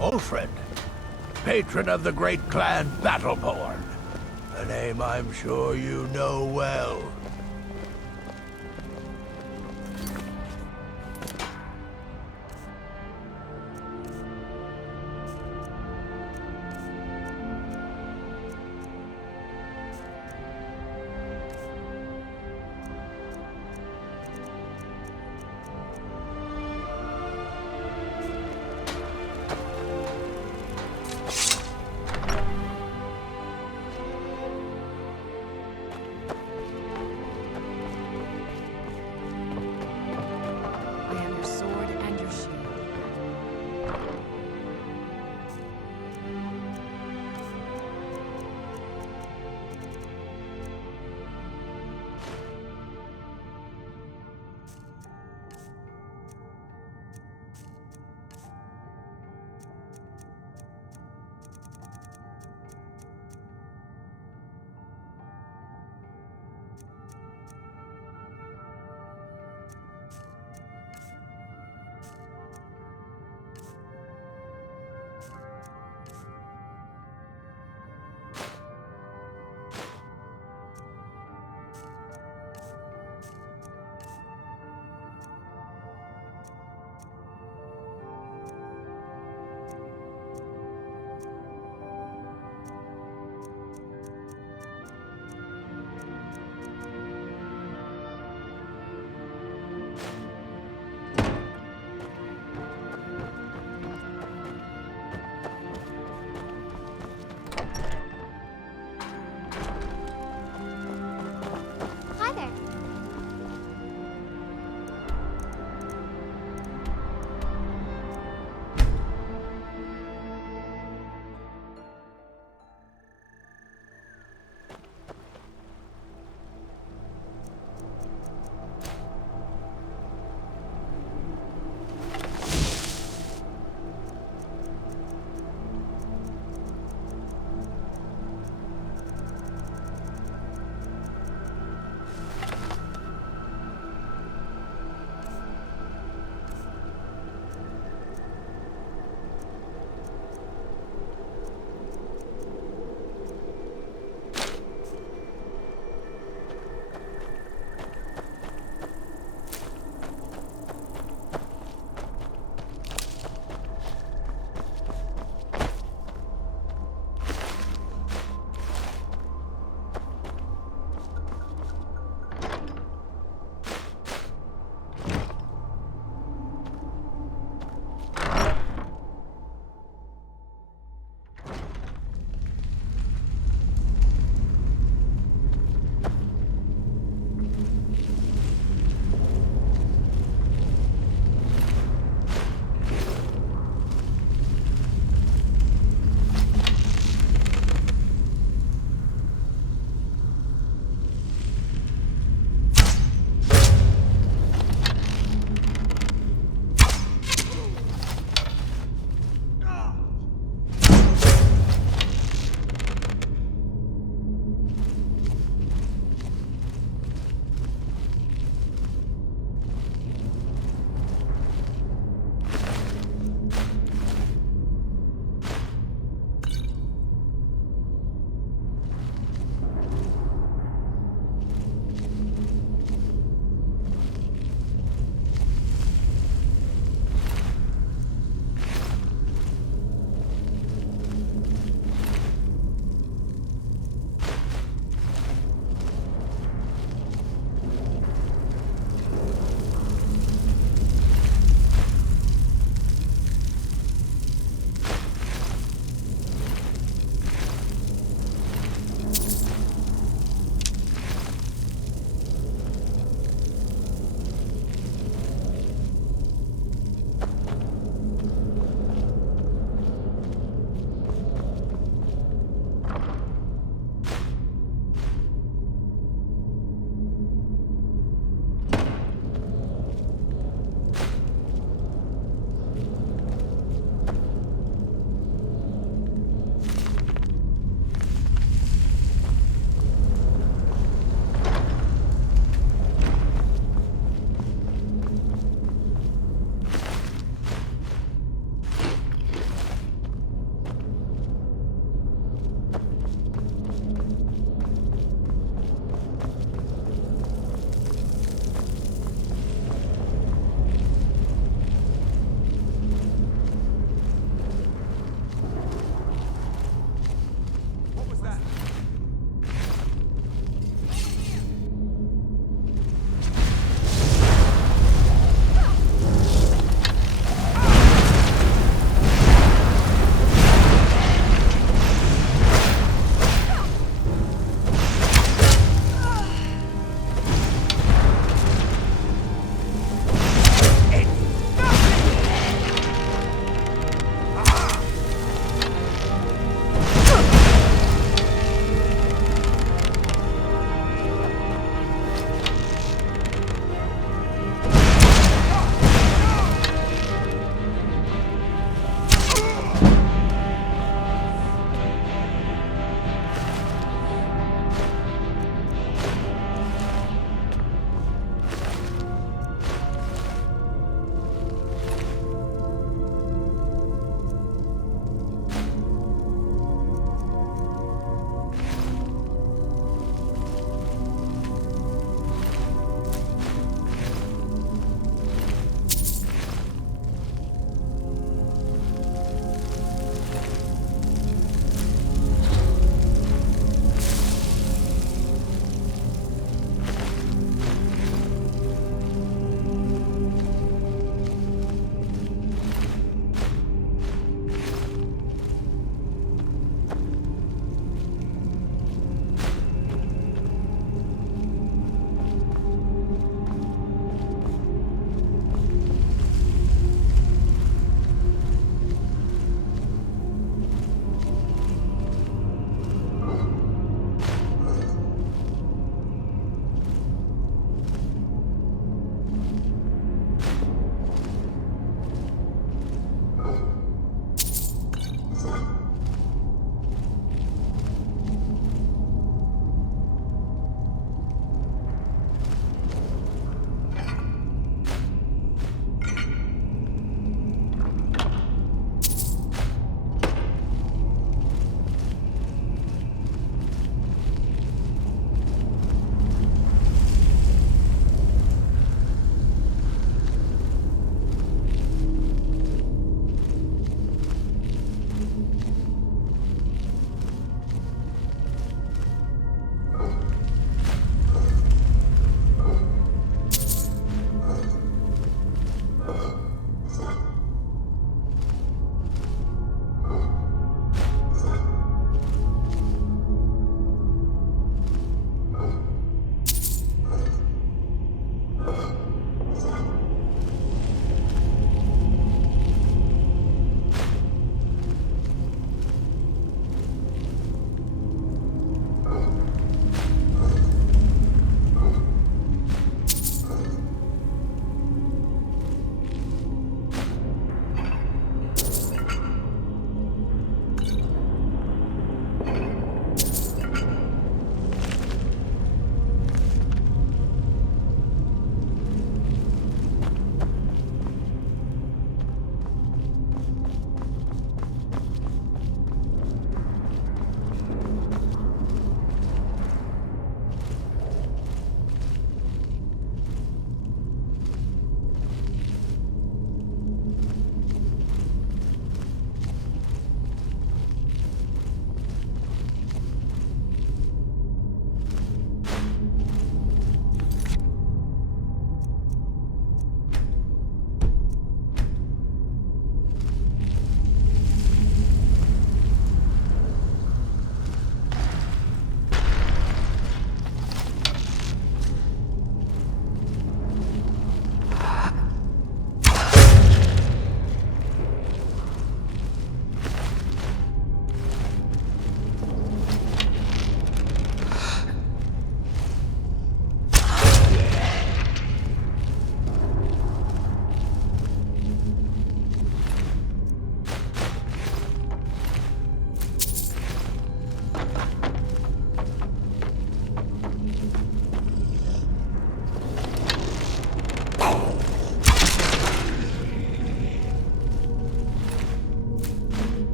Ulfred, patron of the great clan Battleborn. A name I'm sure you know well.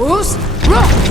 Who's? Run!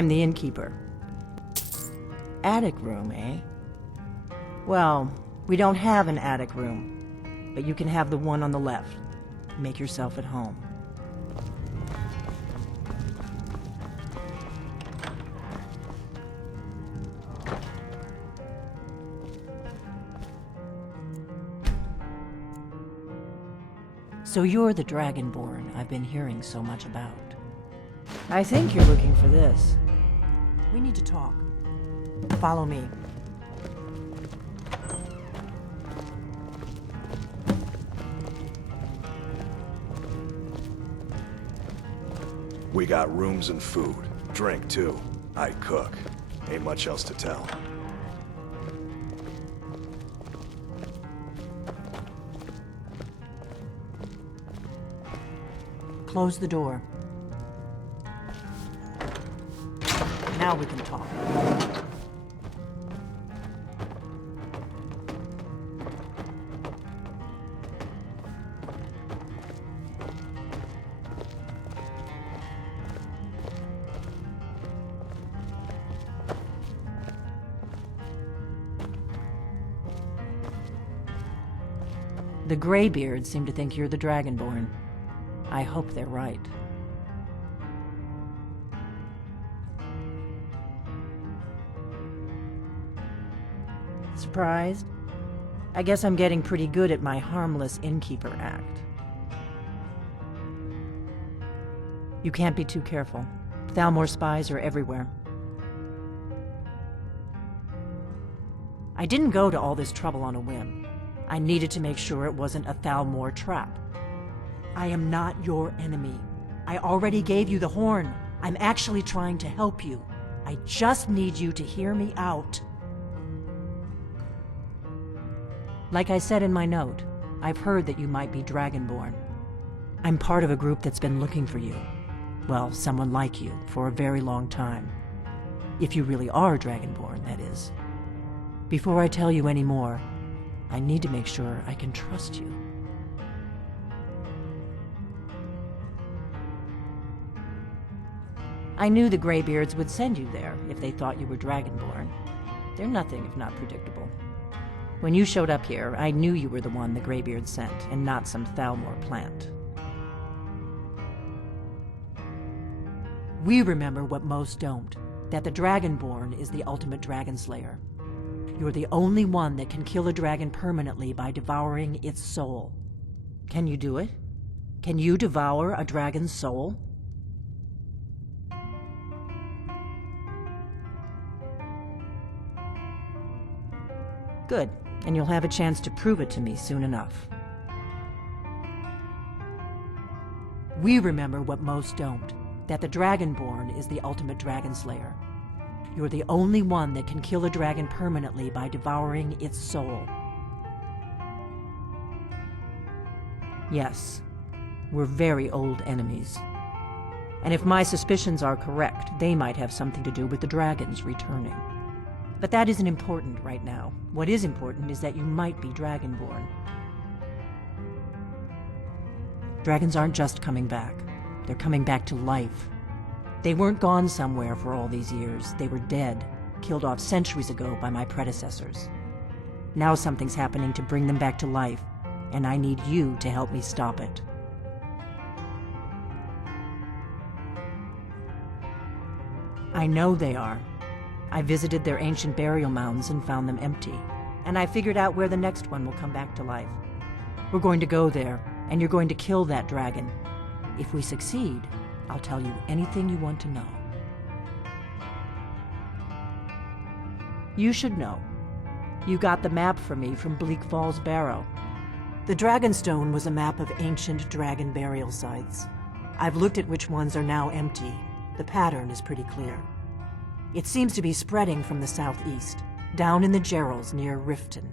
I'm the innkeeper. Attic room, eh? Well, we don't have an attic room, but you can have the one on the left. Make yourself at home. So you're the Dragonborn I've been hearing so much about. I think you're looking for this. We need to talk. Follow me. We got rooms and food. Drink, too. I cook. Ain't much else to tell. Close the door. Now we can talk. The Greybeards seem to think you're the Dragonborn. I hope they're right. Surprised? I guess I'm getting pretty good at my harmless innkeeper act. You can't be too careful. Thalmor spies are everywhere. I didn't go to all this trouble on a whim. I needed to make sure it wasn't a Thalmor trap. I am not your enemy. I already gave you the horn. I'm actually trying to help you. I just need you to hear me out. Like I said in my note, I've heard that you might be Dragonborn. I'm part of a group that's been looking for you. Well, someone like you, for a very long time. If you really are Dragonborn, that is. Before I tell you any more, I need to make sure I can trust you. I knew the Greybeards would send you there if they thought you were Dragonborn. They're nothing if not predictable. When you showed up here, I knew you were the one the Greybeards sent, and not some Thalmor plant. We remember what most don't, that the Dragonborn is the ultimate dragon slayer. You're the only one that can kill a dragon permanently by devouring its soul. Can you do it? Can you devour a dragon's soul? Good, and you'll have a chance to prove it to me soon enough. We remember what most don't, that the Dragonborn is the ultimate dragon slayer. You're the only one that can kill a dragon permanently by devouring its soul. Yes, we're very old enemies. And if my suspicions are correct, they might have something to do with the dragons returning. But that isn't important right now. What is important is that you might be Dragonborn. Dragons aren't just coming back. They're coming back to life. They weren't gone somewhere for all these years. They were dead, killed off centuries ago by my predecessors. Now something's happening to bring them back to life, and I need you to help me stop it. I know they are. I visited their ancient burial mounds and found them empty, and I figured out where the next one will come back to life. We're going to go there, and you're going to kill that dragon. If we succeed, I'll tell you anything you want to know. You should know. You got the map from me from Bleak Falls Barrow. The Dragonstone was a map of ancient dragon burial sites. I've looked at which ones are now empty. The pattern is pretty clear. It seems to be spreading from the southeast, down in the Gerals near Riften.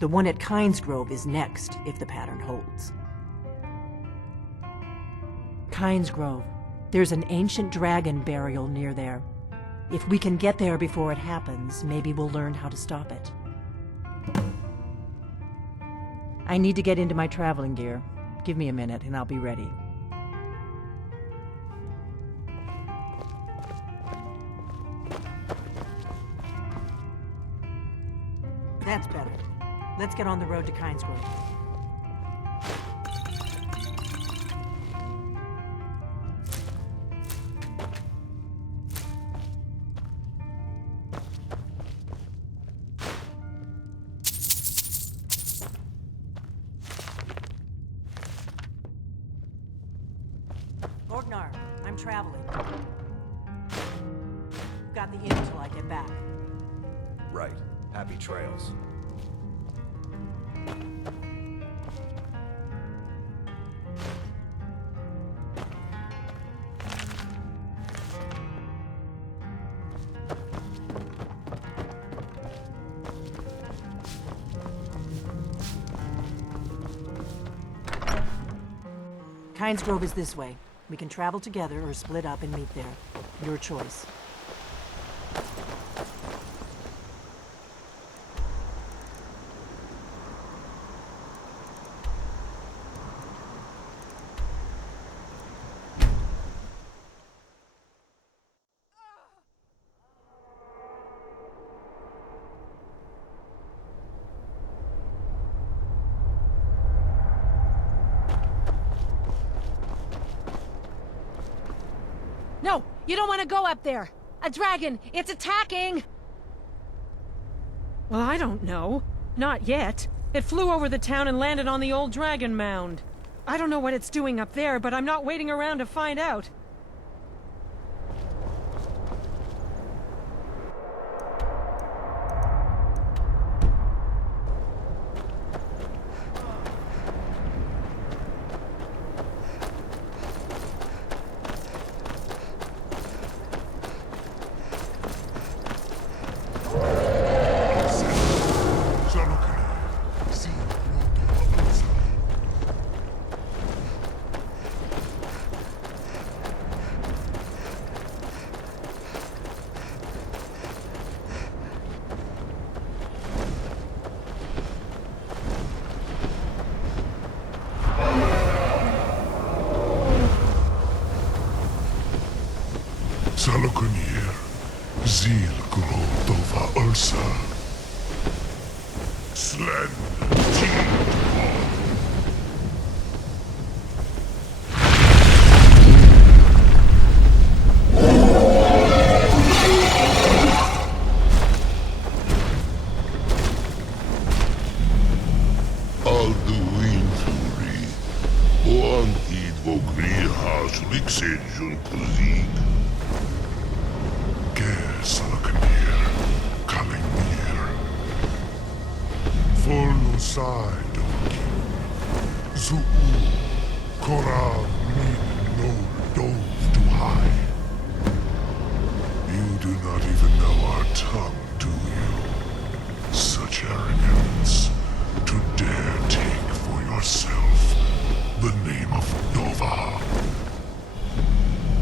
The one at Kynesgrove is next, if the pattern holds. Kynesgrove. There's an ancient dragon burial near there. If we can get there before it happens, maybe we'll learn how to stop it. I need to get into my traveling gear. Give me a minute and I'll be ready. That's better. Let's get on the road to Kynesgrove. I'm traveling. Got the inn till I get back. Right. Happy trails. Kynes Grove is this way. We can travel together or split up and meet there. Your choice. No, you don't want to go up there. A dragon, it's attacking! Well, I don't know. Not yet. It flew over the town and landed on the old dragon mound. I don't know what it's doing up there, but I'm not waiting around to find out. Salokunir, Zil Grotova Ursa. Slen Alduin Fury, Oan Idvogri Has Lixejun Kuzig. Salokunir, Kalimir. Fornusai Doki. Zuu, Koral Min no Dove to high. You do not even know our tongue, do you? Such arrogance to dare take for yourself the name of Nova.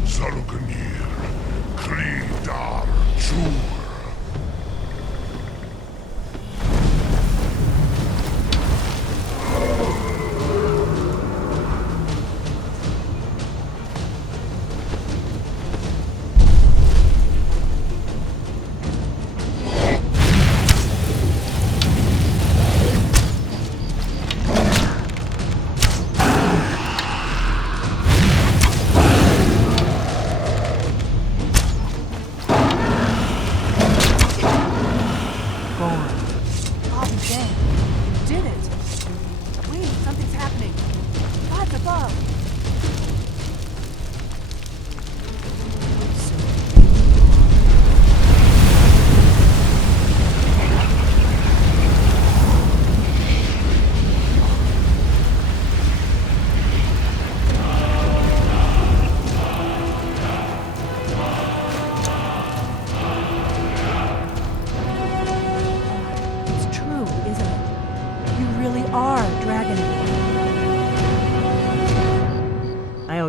Salokunir, Kridar Chur.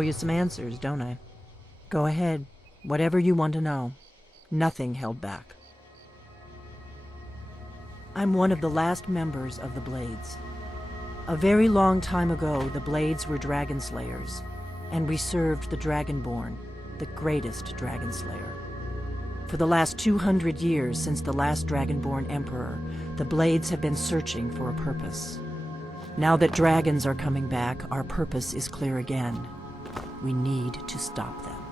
Some answers, don't I? Go ahead. Whatever you want to know. Nothing held back. I'm one of the last members of the Blades. A very long time ago, the Blades were dragon slayers, and we served the Dragonborn, the greatest dragon slayer. For the last 200 years since the last Dragonborn Emperor, the Blades have been searching for a purpose. Now that dragons are coming back, our purpose is clear again. We need to stop them.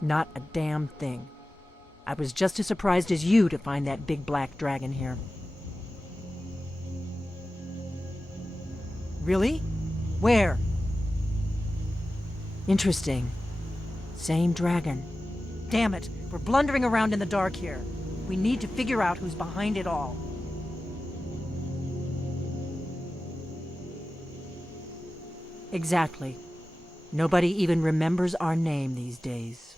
Not a damn thing. I was just as surprised as you to find that big black dragon here. Really? Where? Interesting. Same dragon. Damn it, we're blundering around in the dark here. We need to figure out who's behind it all. Exactly. Nobody even remembers our name these days.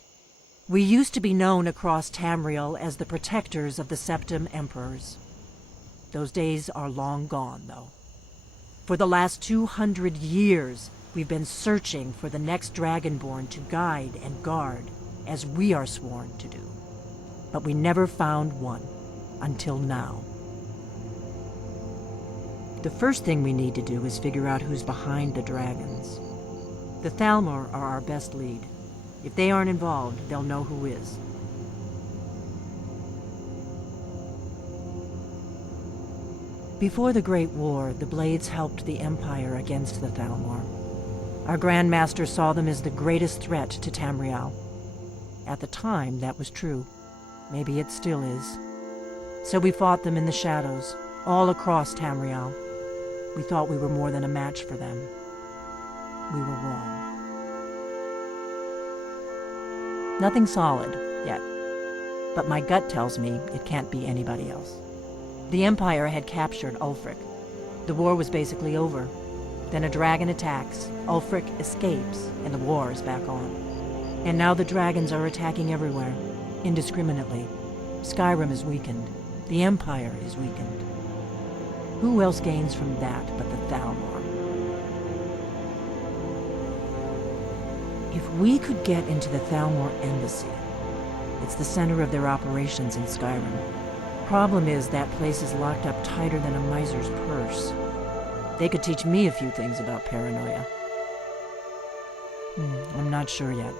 We used to be known across Tamriel as the protectors of the Septim Emperors. Those days are long gone, though. For the last 200 years, we've been searching for the next Dragonborn to guide and guard, as we are sworn to do. But we never found one, until now. The first thing we need to do is figure out who's behind the dragons. The Thalmor are our best lead. If they aren't involved, they'll know who is. Before the Great War, the Blades helped the Empire against the Thalmor. Our Grand Master saw them as the greatest threat to Tamriel. At the time, that was true. Maybe it still is. So we fought them in the shadows, all across Tamriel. We thought we were more than a match for them. We were wrong. Nothing solid, yet. But my gut tells me it can't be anybody else. The Empire had captured Ulfric. The war was basically over. Then a dragon attacks, Ulfric escapes, and the war is back on. And now the dragons are attacking everywhere, indiscriminately. Skyrim is weakened. The Empire is weakened. Who else gains from that but the Thalmor? If we could get into the Thalmor embassy, it's the center of their operations in Skyrim. Problem is, that place is locked up tighter than a miser's purse. They could teach me a few things about paranoia. I'm not sure yet.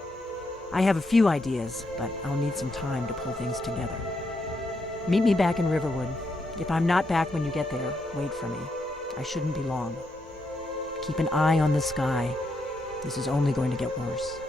I have a few ideas, but I'll need some time to pull things together. Meet me back in Riverwood. If I'm not back when you get there, wait for me. I shouldn't be long. Keep an eye on the sky. This is only going to get worse.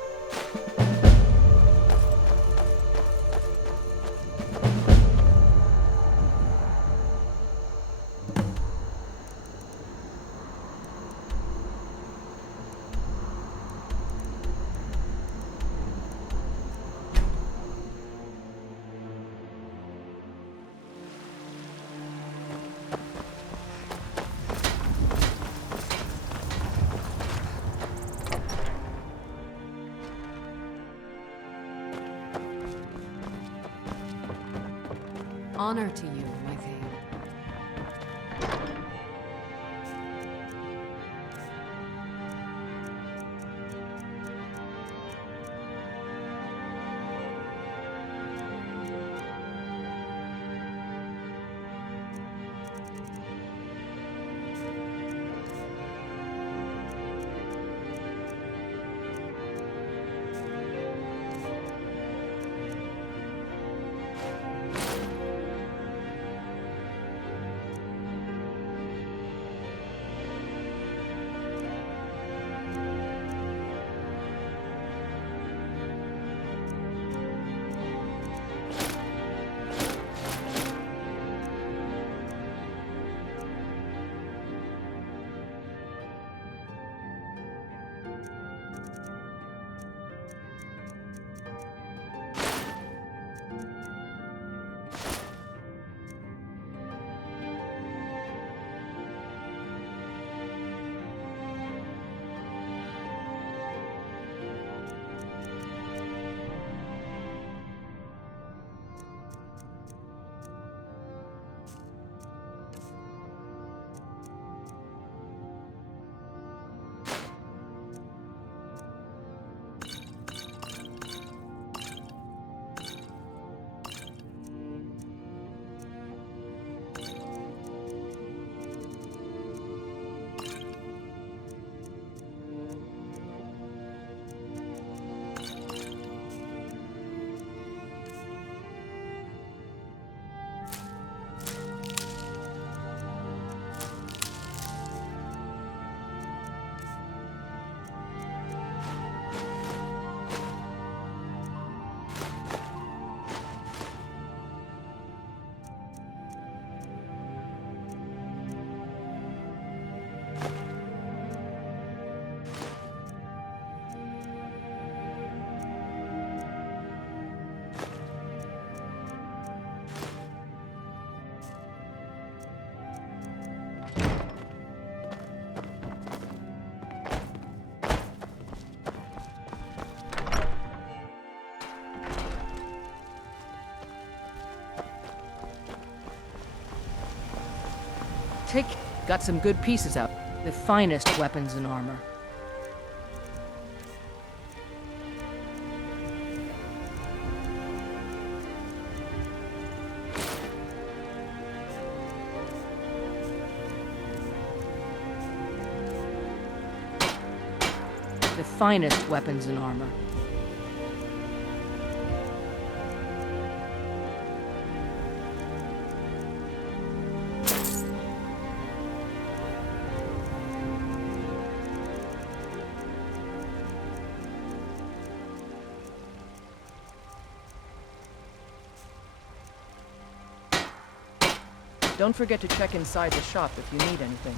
Honor to you, my Thane. Got some good pieces out. The finest weapons and armor. The finest weapons and armor. Don't forget to check inside the shop if you need anything.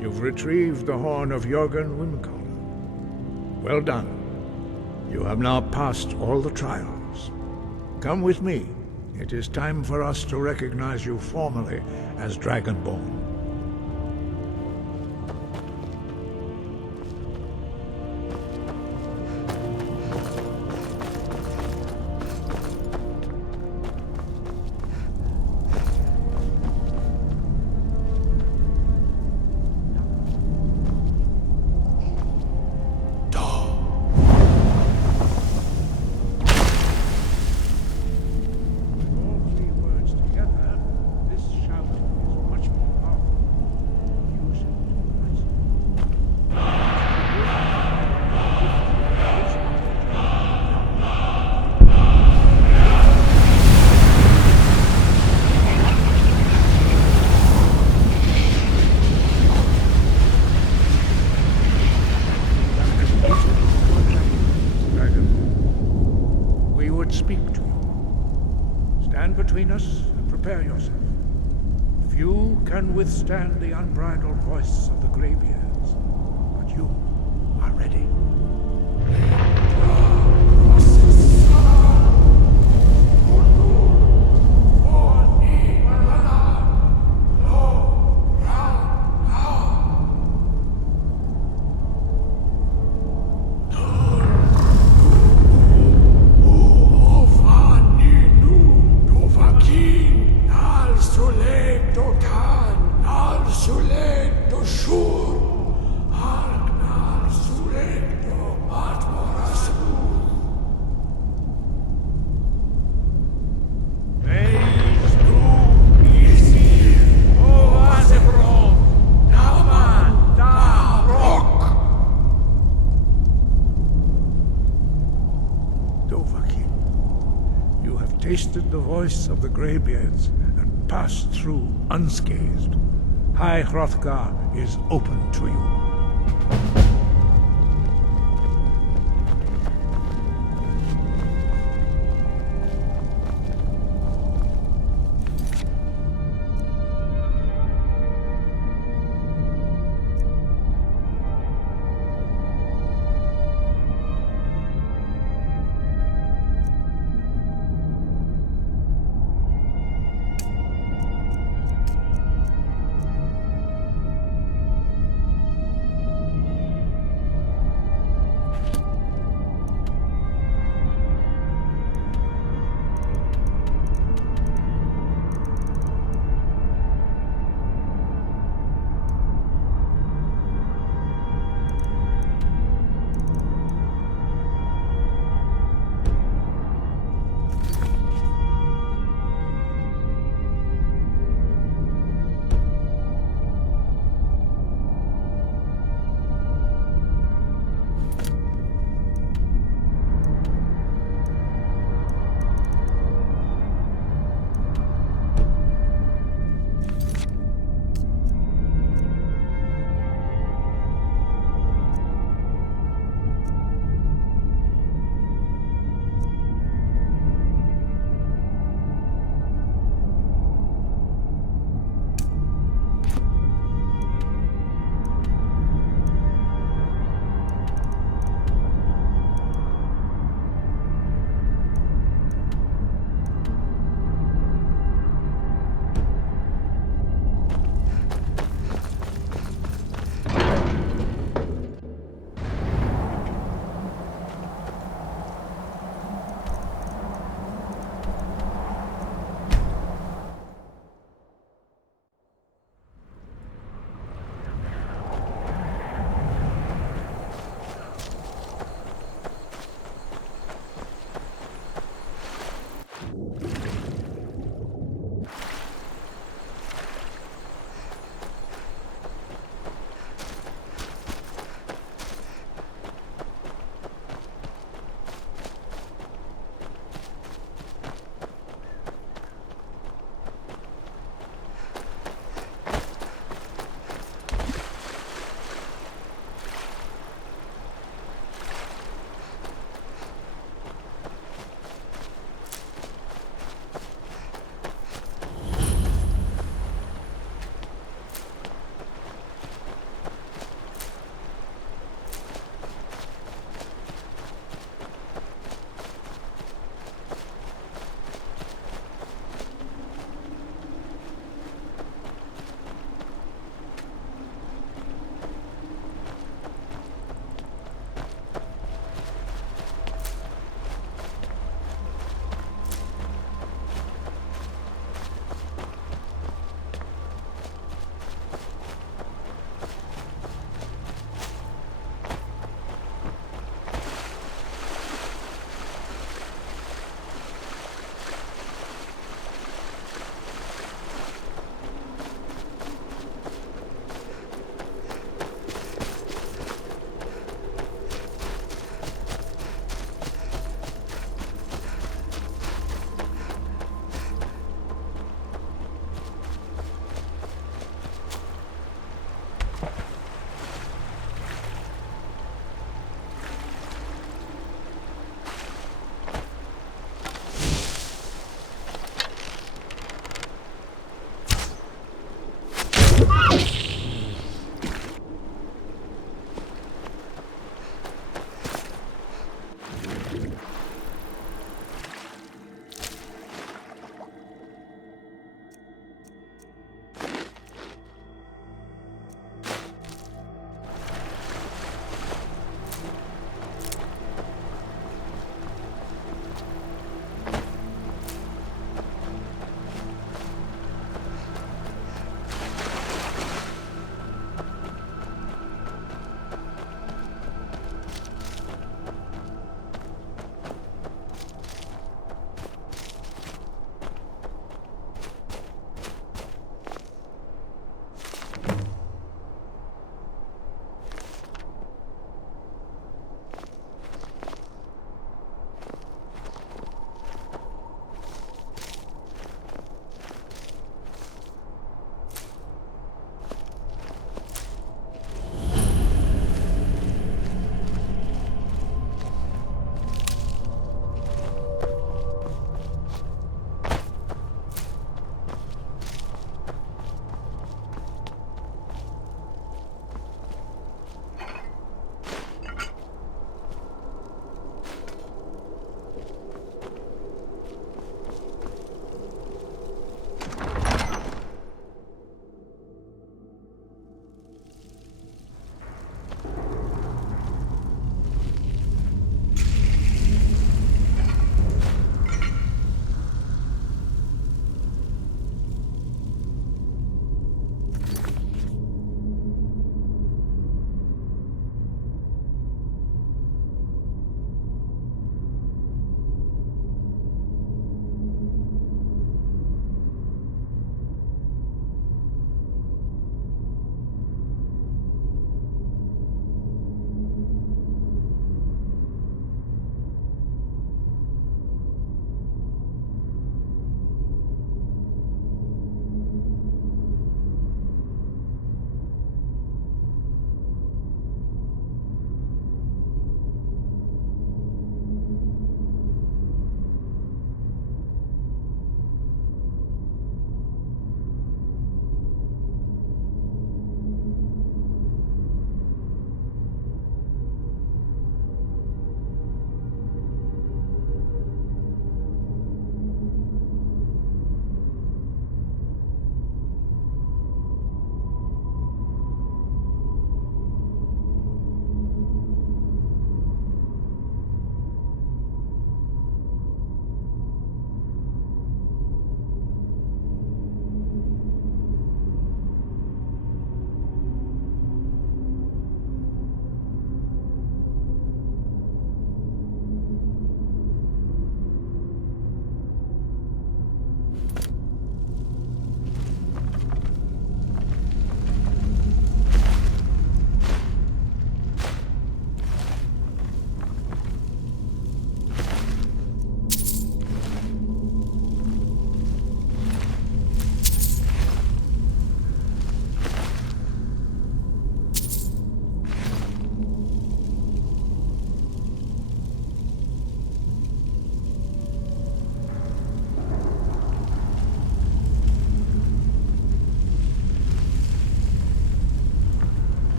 You've retrieved the horn of Jörgen Wimkoller. Well done. You have now passed all the trials. Come with me. It is time for us to recognize you formally as Dragonborn. Between us and prepare yourself. Few can withstand the unbridled voice of the graybeards, but you are ready. Tasted the voice of the graybeards and passed through unscathed. High Hrothgar is open to you.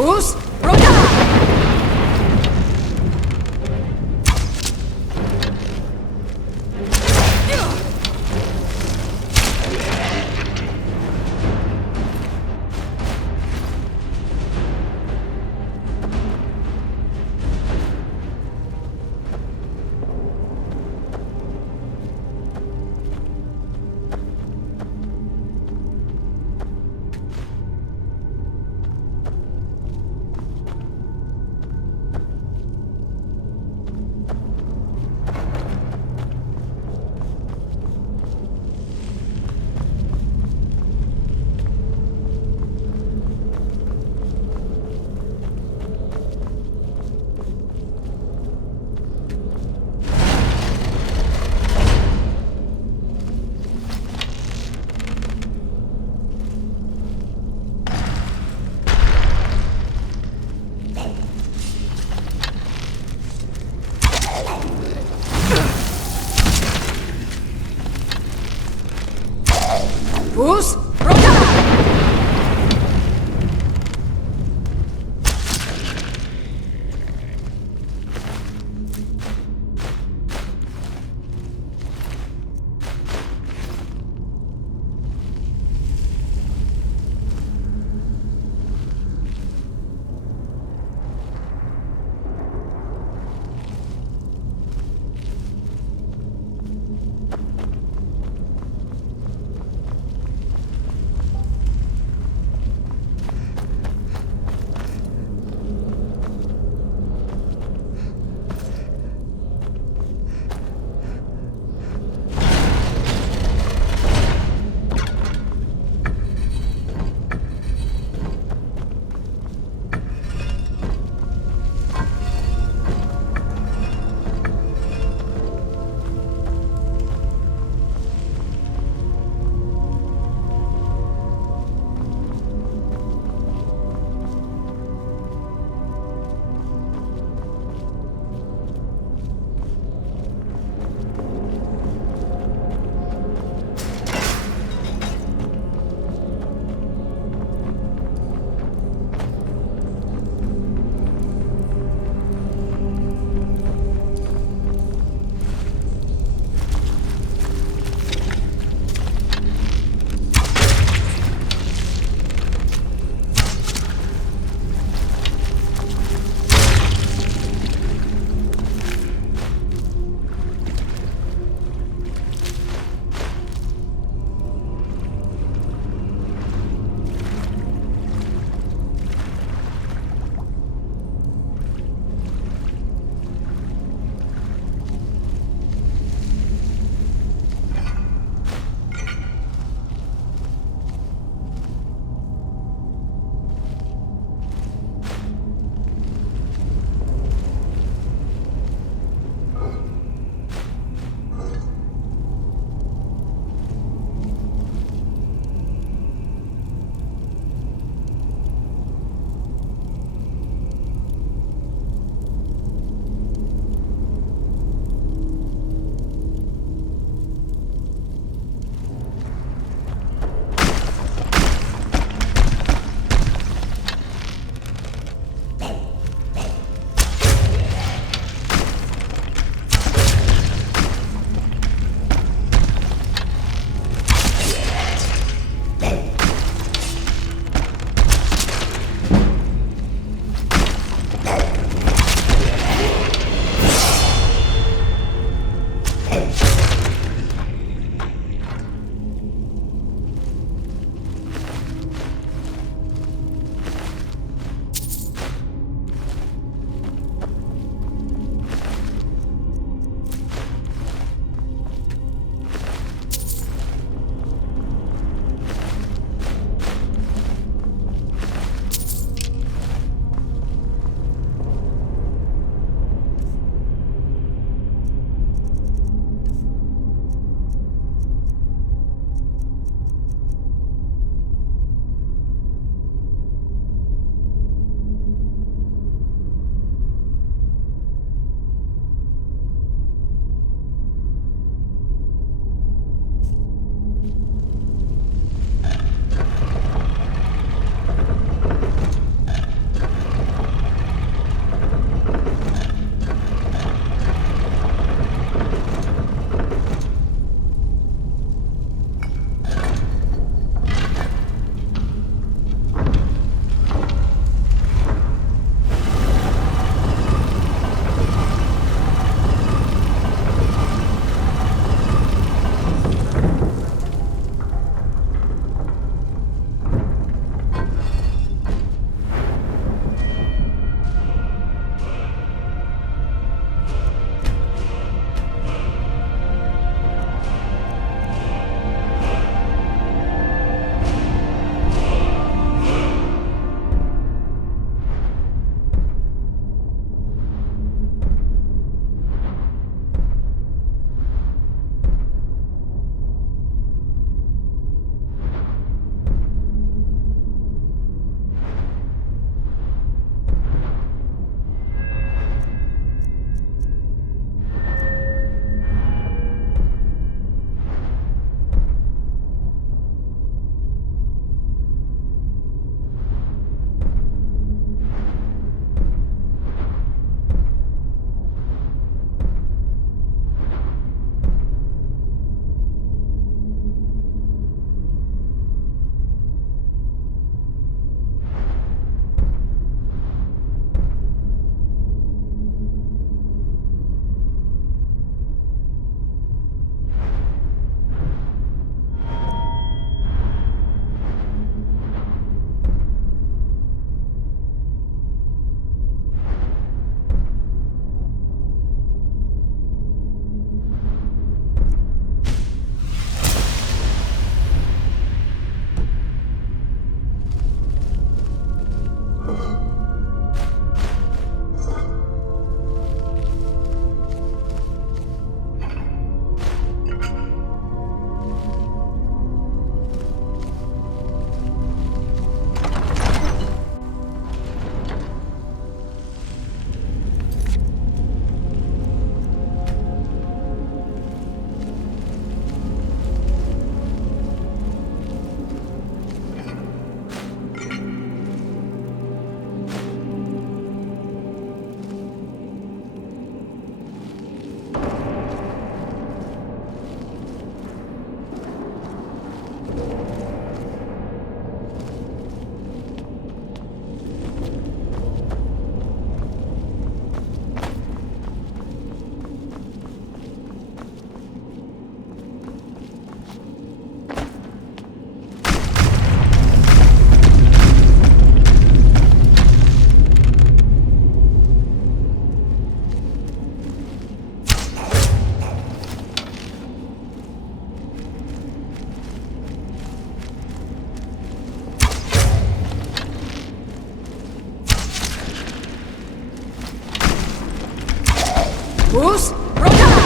Who's Roda? Who's Roda? Boost! Roda!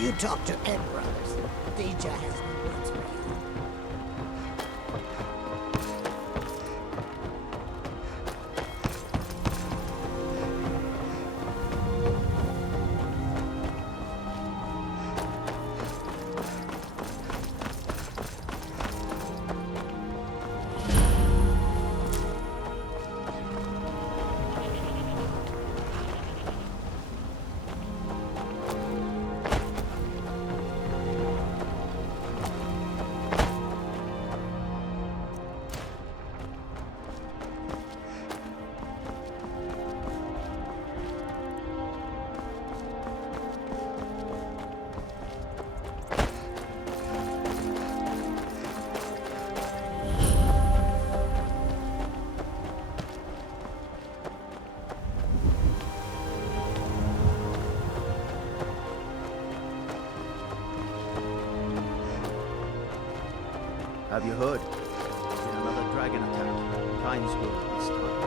You talk to Ed Brothers. Deja has good words for you. Have you heard? There's been another dragon attack. Time's growing this time.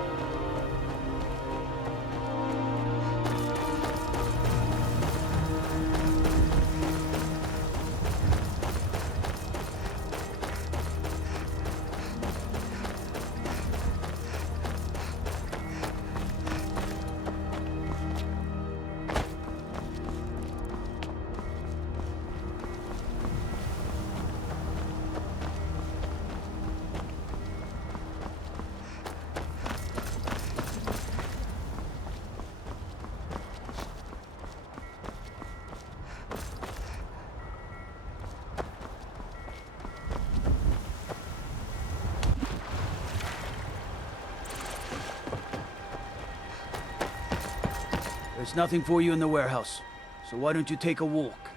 There's nothing for you in the warehouse, so why don't you take a walk?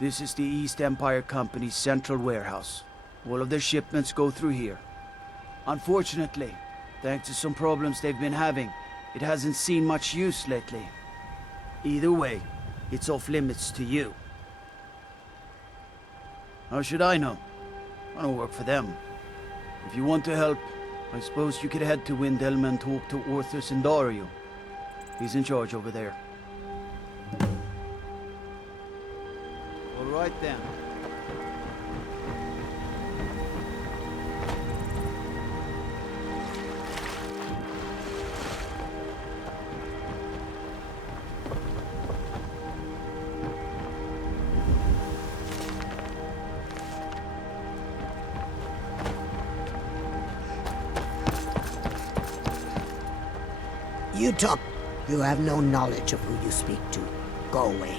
This is the East Empire Company's central warehouse. All of their shipments go through here. Unfortunately, thanks to some problems they've been having, it hasn't seen much use lately. Either way, it's off limits to you. How should I know? I don't work for them. If you want to help, I suppose you could head to Windelma and talk to Orthus and Dario. He's in charge over there. All right then. You talk. You have no knowledge of who you speak to. Go away.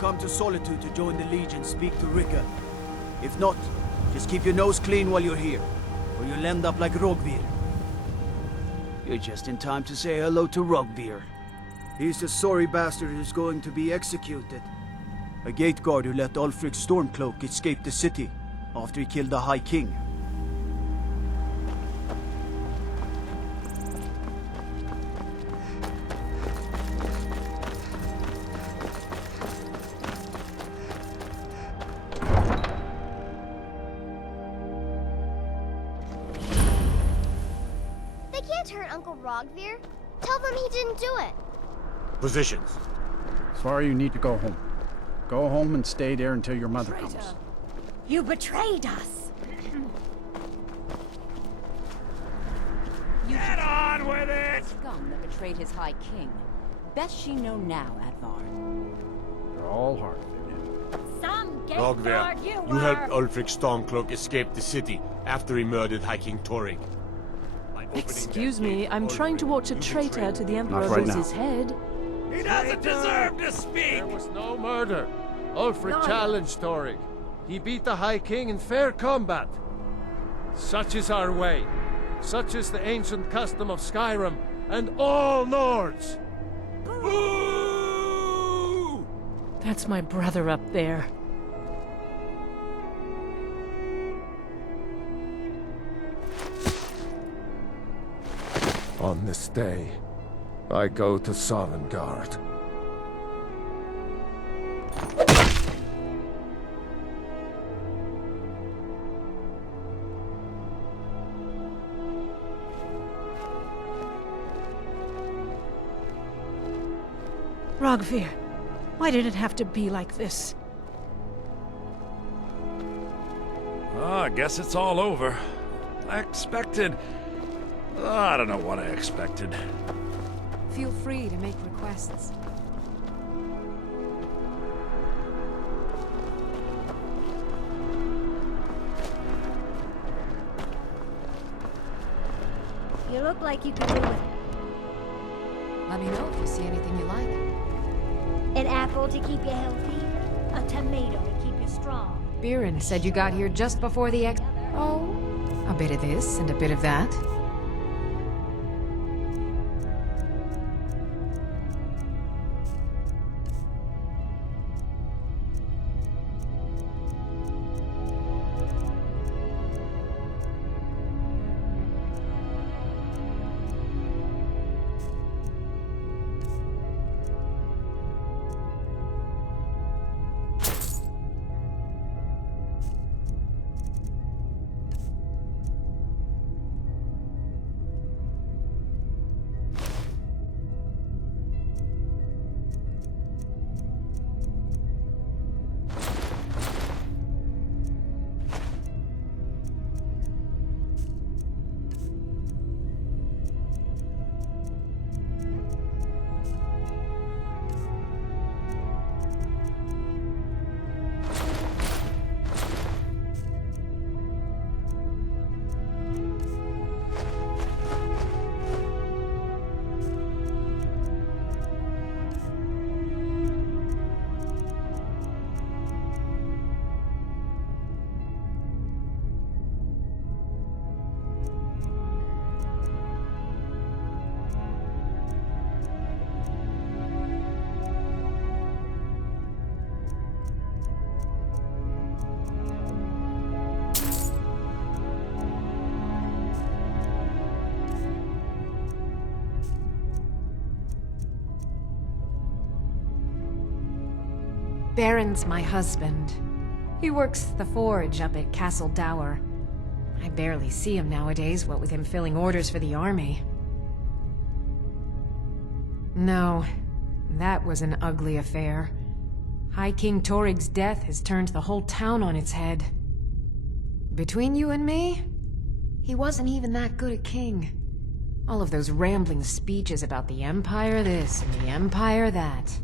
Come to Solitude to join the Legion, speak to Rika. If not, just keep your nose clean while you're here, or you'll end up like Rogvir. You're just in time to say hello to Rogvir. He's the sorry bastard who's going to be executed. A gate guard who let Ulfric Stormcloak escape the city after he killed the High King. Hurt Uncle Rogvir? Tell them he didn't do it. Positions. Sorry, you need to go home. Go home and stay there until your mother comes. You betrayed us. Get on with it! Scum that betrayed his High King. Best she know now, Advar. They're all hard, Vivian. Some gate Rogvir, guard you were. helped Ulfric Stormcloak escape the city after he murdered High King Torrig. My Excuse me, I'm trying to watch a traitor to the Emperor right lose now. his head. He doesn't deserve to speak! There was no murder. Ulfric challenged Torig. He beat the High King in fair combat. Such is our way. Such is the ancient custom of Skyrim and all Nords. Boo! That's my brother up there. On this day, I go to Sovngarde. Rogvir, why did it have to be like this? I guess it's all over. I expected... I don't know what I expected. Feel free to make requests. You look like you could do with Let me know if you see anything you like. an apple to keep you healthy, a tomato to keep you strong. Biren said you got here just before the Oh, a bit of this and a bit of that. Baron's my husband. He works the forge up at Castle Dower. I barely see him nowadays, what with him filling orders for the army. No, that was an ugly affair. High King Torig's death has turned the whole town on its head. Between you and me, he wasn't even that good a king. All of those rambling speeches about the Empire this and the Empire that.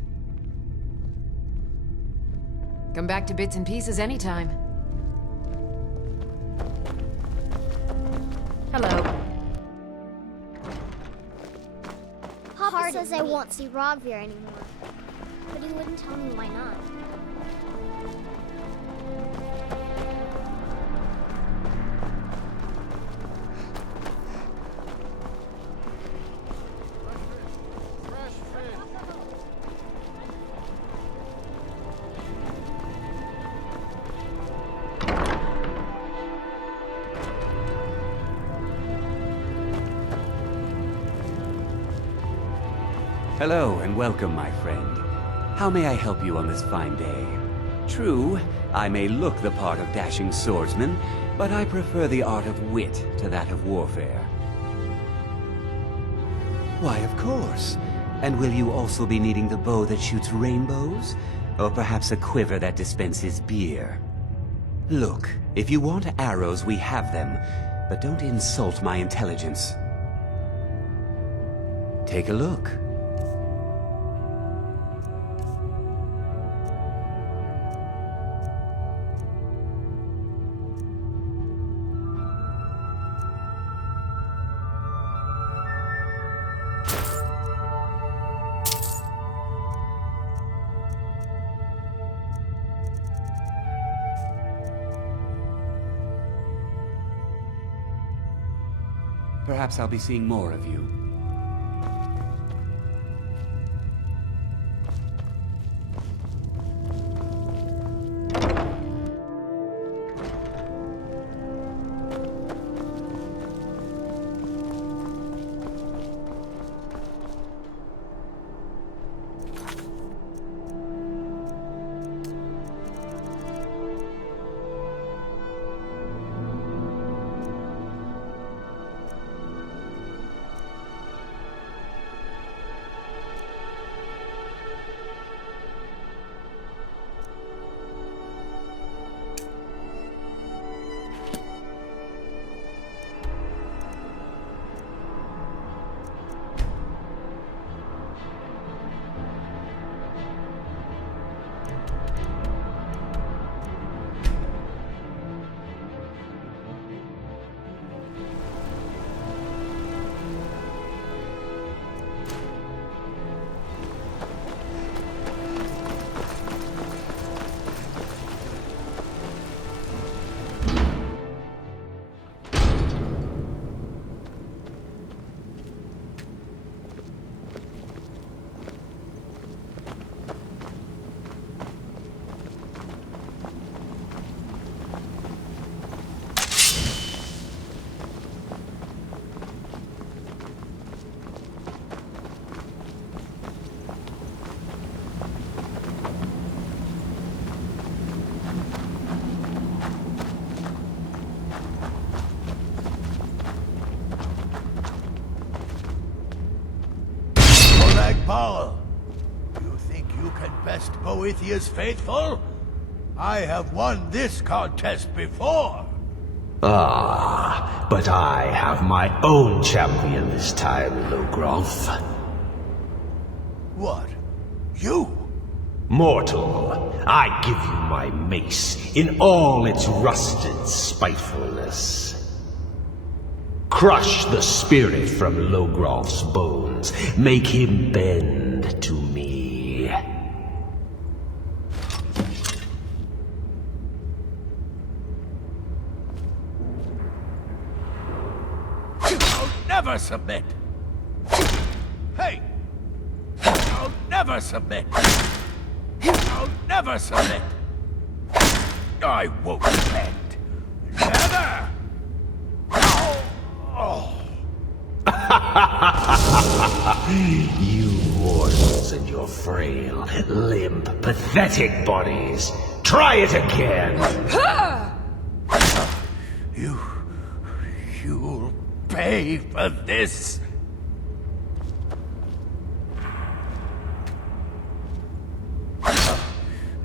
Come back to bits and pieces anytime. Hello. Papa says I won't see Rogvir anymore, but he wouldn't tell me why not. Hello and welcome, my friend. How may I help you on this fine day? True, I may look the part of dashing swordsman, but I prefer the art of wit to that of warfare. Why, of course. And will you also be needing the bow that shoots rainbows? Or perhaps a quiver that dispenses beer? Look, if you want arrows, we have them, but don't insult my intelligence. Take a look. Perhaps I'll be seeing more of you. Paul, you think you can best Boethiah's faithful? I have won this contest before. Ah, but I have my own champion this time, Logroth. What? You? Mortal, I give you my mace in all its rusted spitefulness. Crush the spirit from Logroth's bones. Make him bend to me. I'll never submit! Hey! I'll never submit! I'll never submit! I won't bend! Never! You mortals and your frail, limp, pathetic bodies. Try it again! You'll pay for this!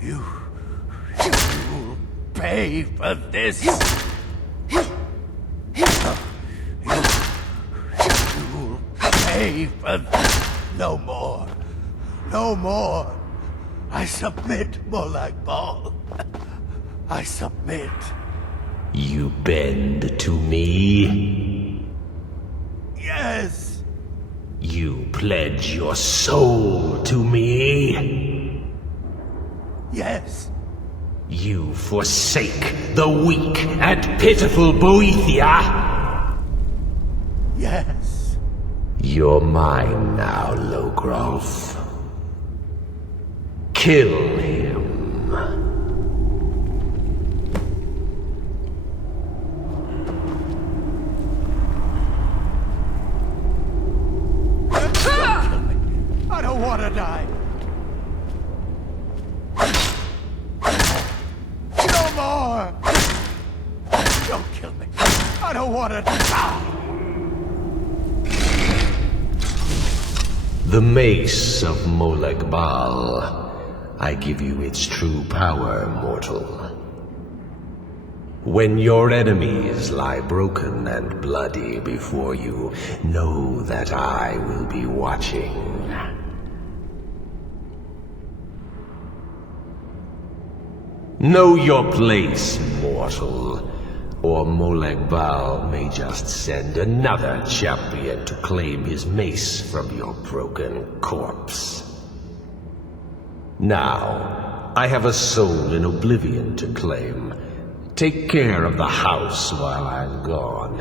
You'll pay for this! You'll pay for this! No more! No more! I submit, Molag Bal. I submit. You bend to me? Yes! You pledge your soul to me? Yes! You forsake the weak and pitiful Boethia? Yes! You're mine now, Logroth. Kill him. I don't want to die. No more! Don't kill me. I don't want to die. The mace of Molag Bal. I give you its true power, mortal. When your enemies lie broken and bloody before you, know that I will be watching. Know your place, mortal, or Molag Bal may just send another champion to claim his mace from your broken corpse. Now, I have a soul in oblivion to claim. Take care of the house while I'm gone.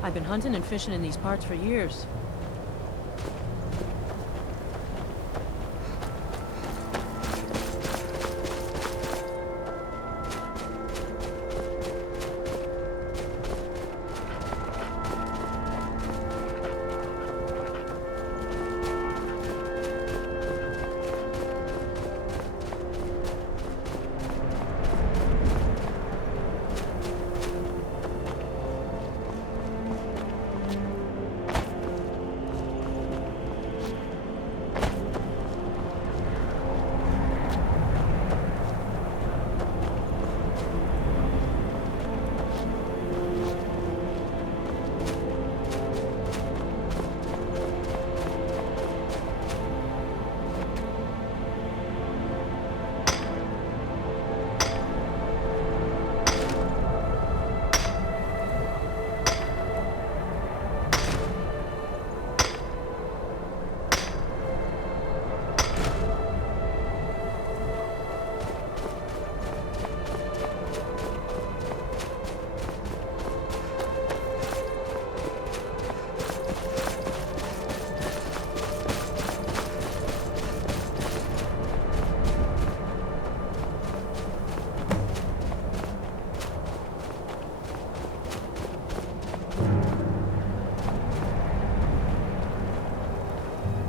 I've been hunting and fishing in these parts for years.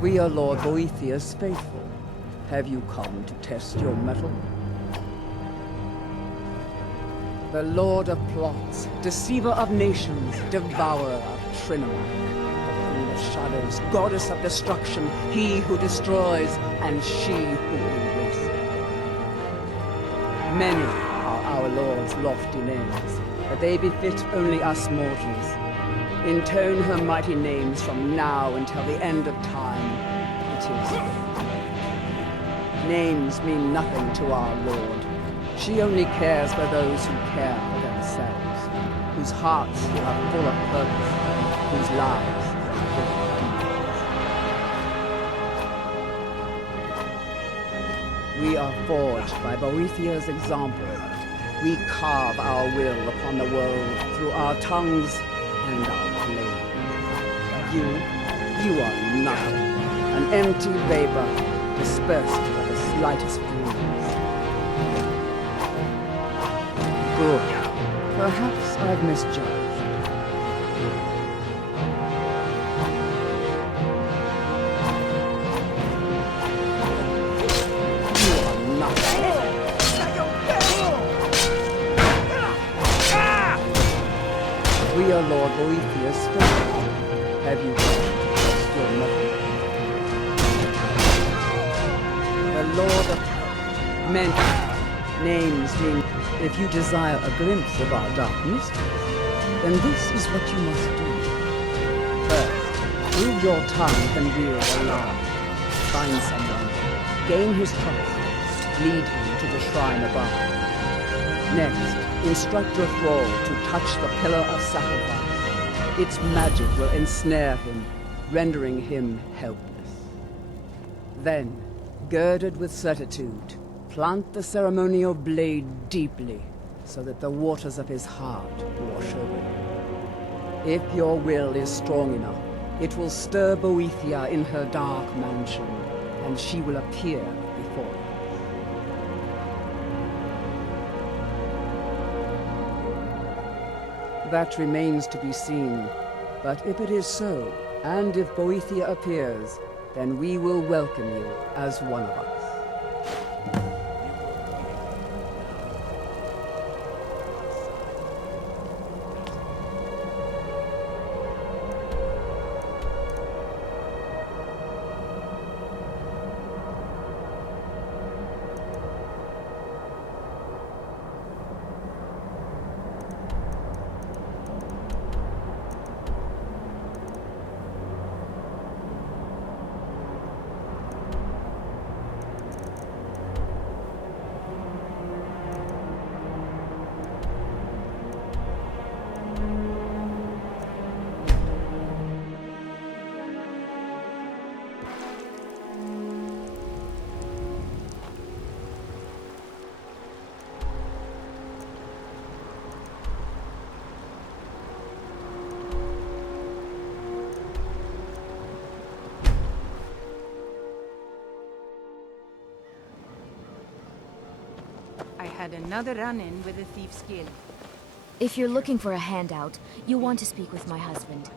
We are Lord Boethius faithful. Have you come to test your mettle? The Lord of Plots, deceiver of nations, devourer of Trinomac, the Queen of Shadows, goddess of destruction, he who destroys, and she who erases. Many are our Lord's lofty names, but they befit only us mortals. Intone her mighty names from now until the end of time. It is names mean nothing to our Lord. She only cares for those who care for themselves, whose hearts are full of purpose, whose lives are full of deeds. We are forged by Boethiah's example. We carve our will upon the world through our tongues and our blade. You are nothing, an empty vapor dispersed by the slightest breeze. Good. Perhaps I've misjudged. You are nothing. We are Lord Boethiah's spirit. Have you come to trust your mother? The Lord of men names mean. If you desire a glimpse of our dark mysteries, then this is what you must do. First, prove your tongue can wield a lie. Find someone, gain his trust, lead him to the shrine above. Next, instruct your thrall to touch the pillar of sacrifice. Its magic will ensnare him, rendering him helpless. Then, girded with certitude, plant the ceremonial blade deeply, so that the waters of his heart wash over you. If your will is strong enough, it will stir Boethia in her dark mansion, and she will appear before you. That remains to be seen, but if it is so, and if Boethia appears, then we will welcome you as one of us. I had another run-in with a thief's guild. If you're looking for a handout, you'll want to speak with my husband.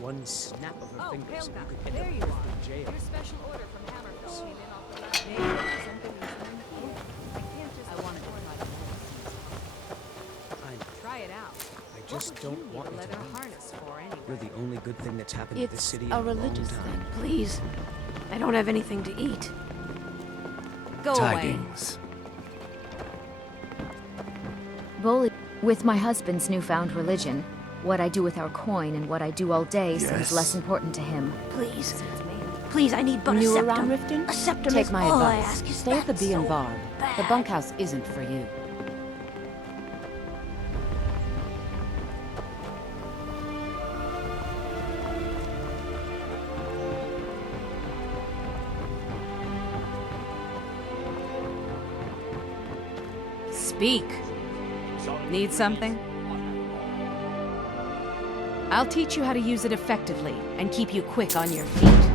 One snap of her fingers and you could end There up you in are. jail. Your special order from Hammerfell came in off the last day. I can't just... I wanted to try it out. I just don't want you to leather leave. harness for anyway. You're the only good thing that's happened to this It's city in a long religious time. thing. Please. I don't have anything to eat. Go Tidings. away. With my husband's newfound religion, what I do with our coin and what I do all day seems less important to him. Please. Please, I need but New a septum. around Riften? A septum Take is my all I advice. ask. Is Stay at the that Bee and so Bard. bad? The bunkhouse isn't for you. Speak. Need something? I'll teach you how to use it effectively and keep you quick on your feet.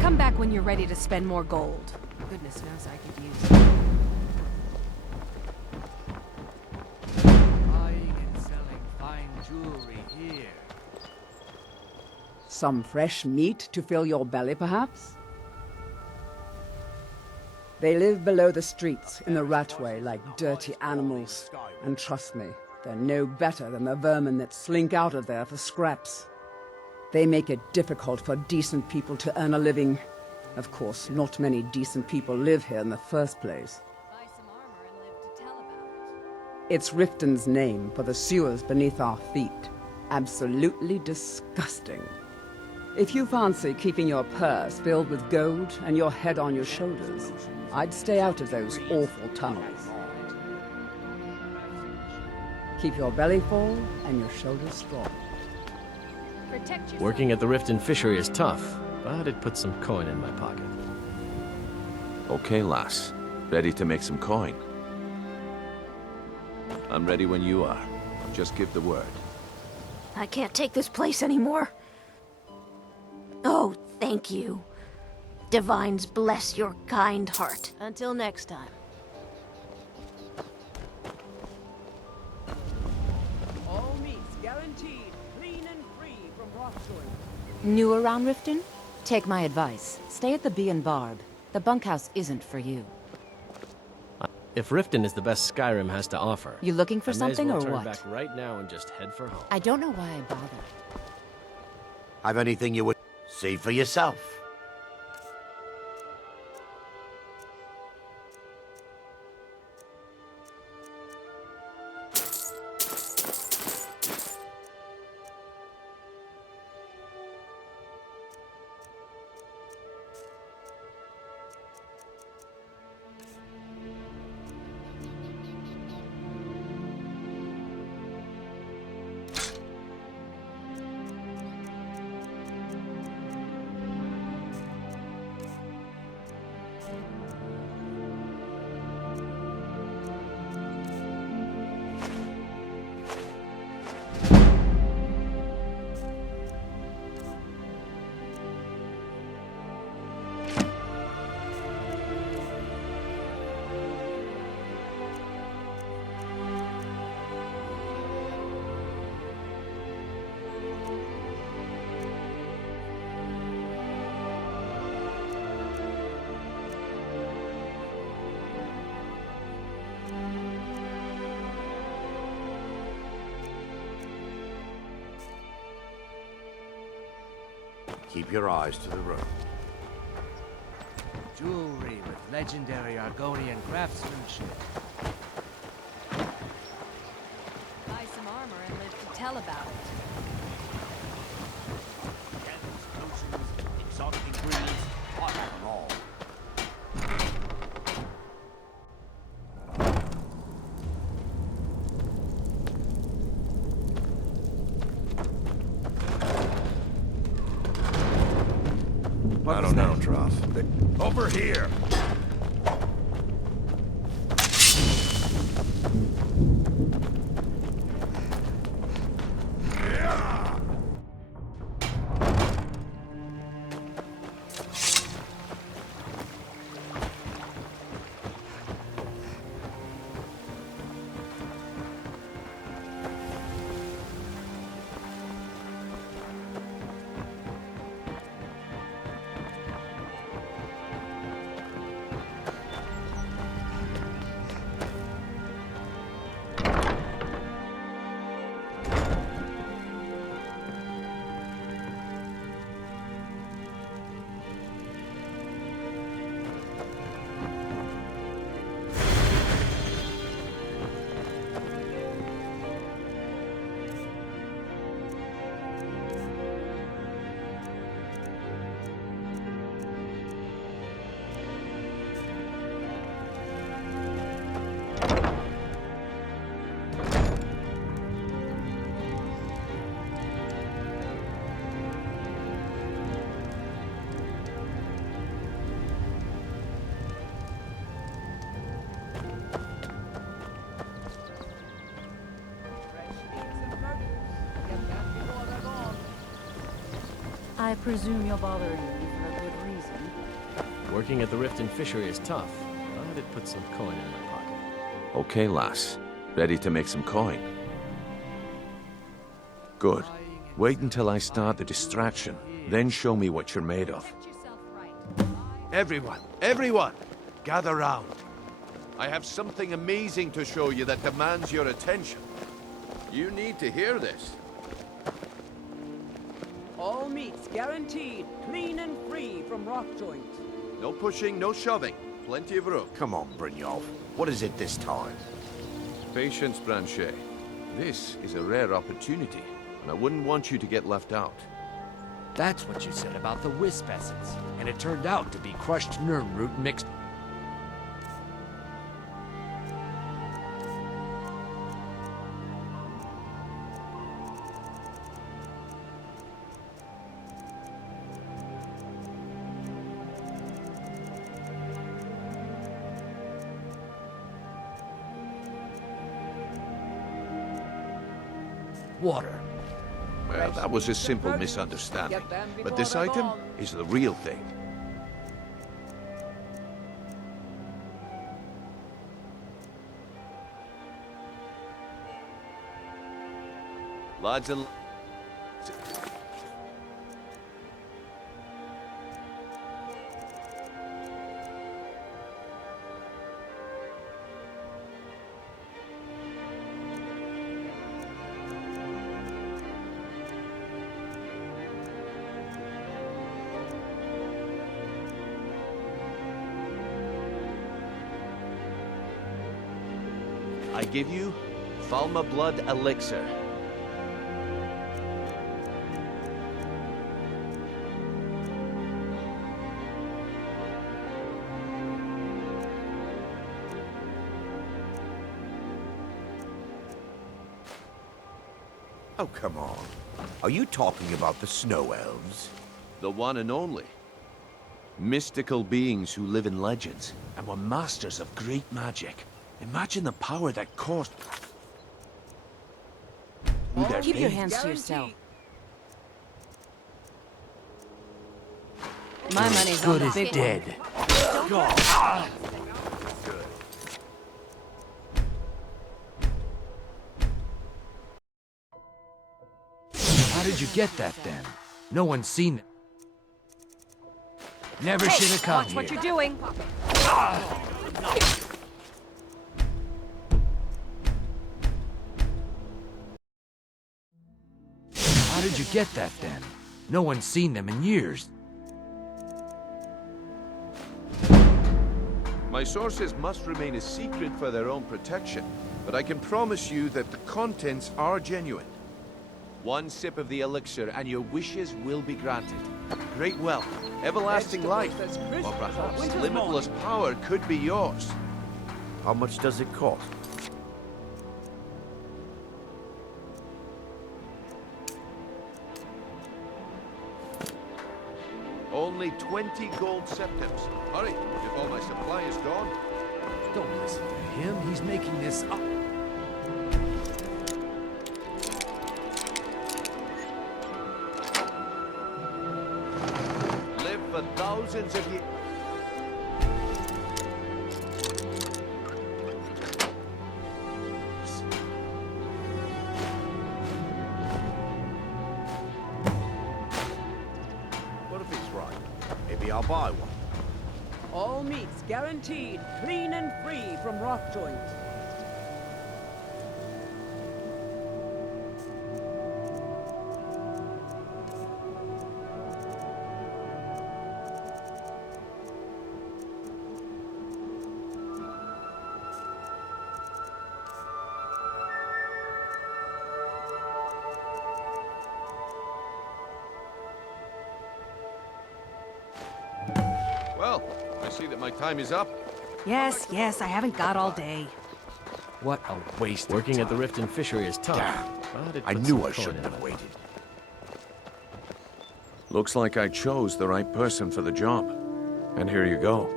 Come back when you're ready to spend more gold. Goodness knows I could use it. Buying and selling fine jewelry here. Some fresh meat to fill your belly, perhaps? They live below the streets, in the ratway, like dirty animals. And trust me, they're no better than the vermin that slink out of there for scraps. They make it difficult for decent people to earn a living. Of course, not many decent people live here in the first place. It's Riften's name for the sewers beneath our feet. Absolutely disgusting. If you fancy keeping your purse filled with gold and your head on your shoulders, I'd stay out of those awful tunnels. Keep your belly full and your shoulders strong. Working at the Rift and Fishery is tough, but it puts some coin in my pocket. Okay, lass. Ready to make some coin? I'm ready when you are. Just give the word. I can't take this place anymore. Oh, thank you. Divines bless your kind heart. Until next time. All meats guaranteed, clean and free from rock joint. New around Riften? Take my advice. Stay at the Bee and Barb. The bunkhouse isn't for you. If Riften is the best Skyrim has to offer, You looking for I may as something well or turn what? back right now and just head for home. I don't know why I bothered. Have anything you would see for yourself? Keep your eyes to the road. Jewelry with legendary Argonian craftsmanship. Buy some armor and live to tell about it. Gems, potions, exotic ingredients, I have them all. I don't know, Droff. Over here! I presume you're bothering me for a good reason. Working at the Rift and Fishery is tough, but it puts some coin in my pocket. Okay, lass. Ready to make some coin? Good. Wait until I start the distraction, then show me what you're made of. Everyone! Gather round. I have something amazing to show you that demands your attention. You need to hear this. All meats guaranteed, clean and free from rock joint. No pushing, no shoving. Plenty of room. Come on, Brynjolf. What is it this time? Patience, Branchet. This is a rare opportunity, and I wouldn't want you to get left out. That's what you said about the wisp essence. And it turned out to be crushed nerm root mixed... water. Well, that was a simple misunderstanding. But this item is the real thing. Lads and... I give you Falma Blood Elixir. Oh, come on. Are you talking about the snow elves? The one and only. Mystical beings who live in legends and were masters of great magic. Imagine the power that caused... Keep your hands to yourself. My money's on the big dead. God. How did you get that then? No one's seen it. Never should have come watch here. what you're doing. How did you get that then? No one's seen them in years. My sources must remain a secret for their own protection, but I can promise you that the contents are genuine. One sip of the elixir and your wishes will be granted. Great wealth, everlasting life, or perhaps limitless power could be yours. How much does it cost? Only 20 gold septims. Hurry, if all my supply is gone. Don't listen to him. He's making this up. Live for thousands of years. What if he's right? Maybe I'll buy one. All meats guaranteed, clean and free from rock joints. Well, I see that my time is up. Yes, I haven't got all day. What a waste Working at the Riften fishery is tough. but it I puts knew some I coin shouldn't in have it. waited. Looks like I chose the right person for the job. And here you go.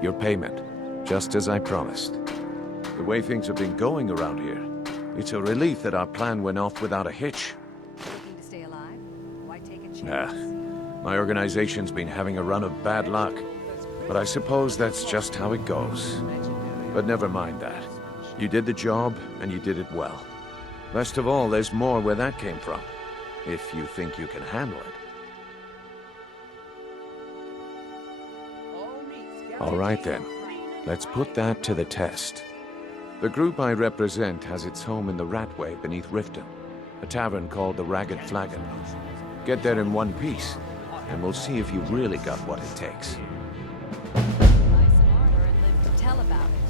Your payment. Just as I promised. The way things have been going around here, it's a relief that our plan went off without a hitch. Looking to stay alive? Why take a chance? My organization's been having a run of bad luck. But I suppose that's just how it goes. But never mind that. You did the job, and you did it well. Best of all, there's more where that came from. If you think you can handle it. All right then. Let's put that to the test. The group I represent has its home in the Ratway beneath Riften, a tavern called the Ragged Flagon. Get there in one piece, and we'll see if you really got what it takes. Buy some armor and live to tell about it.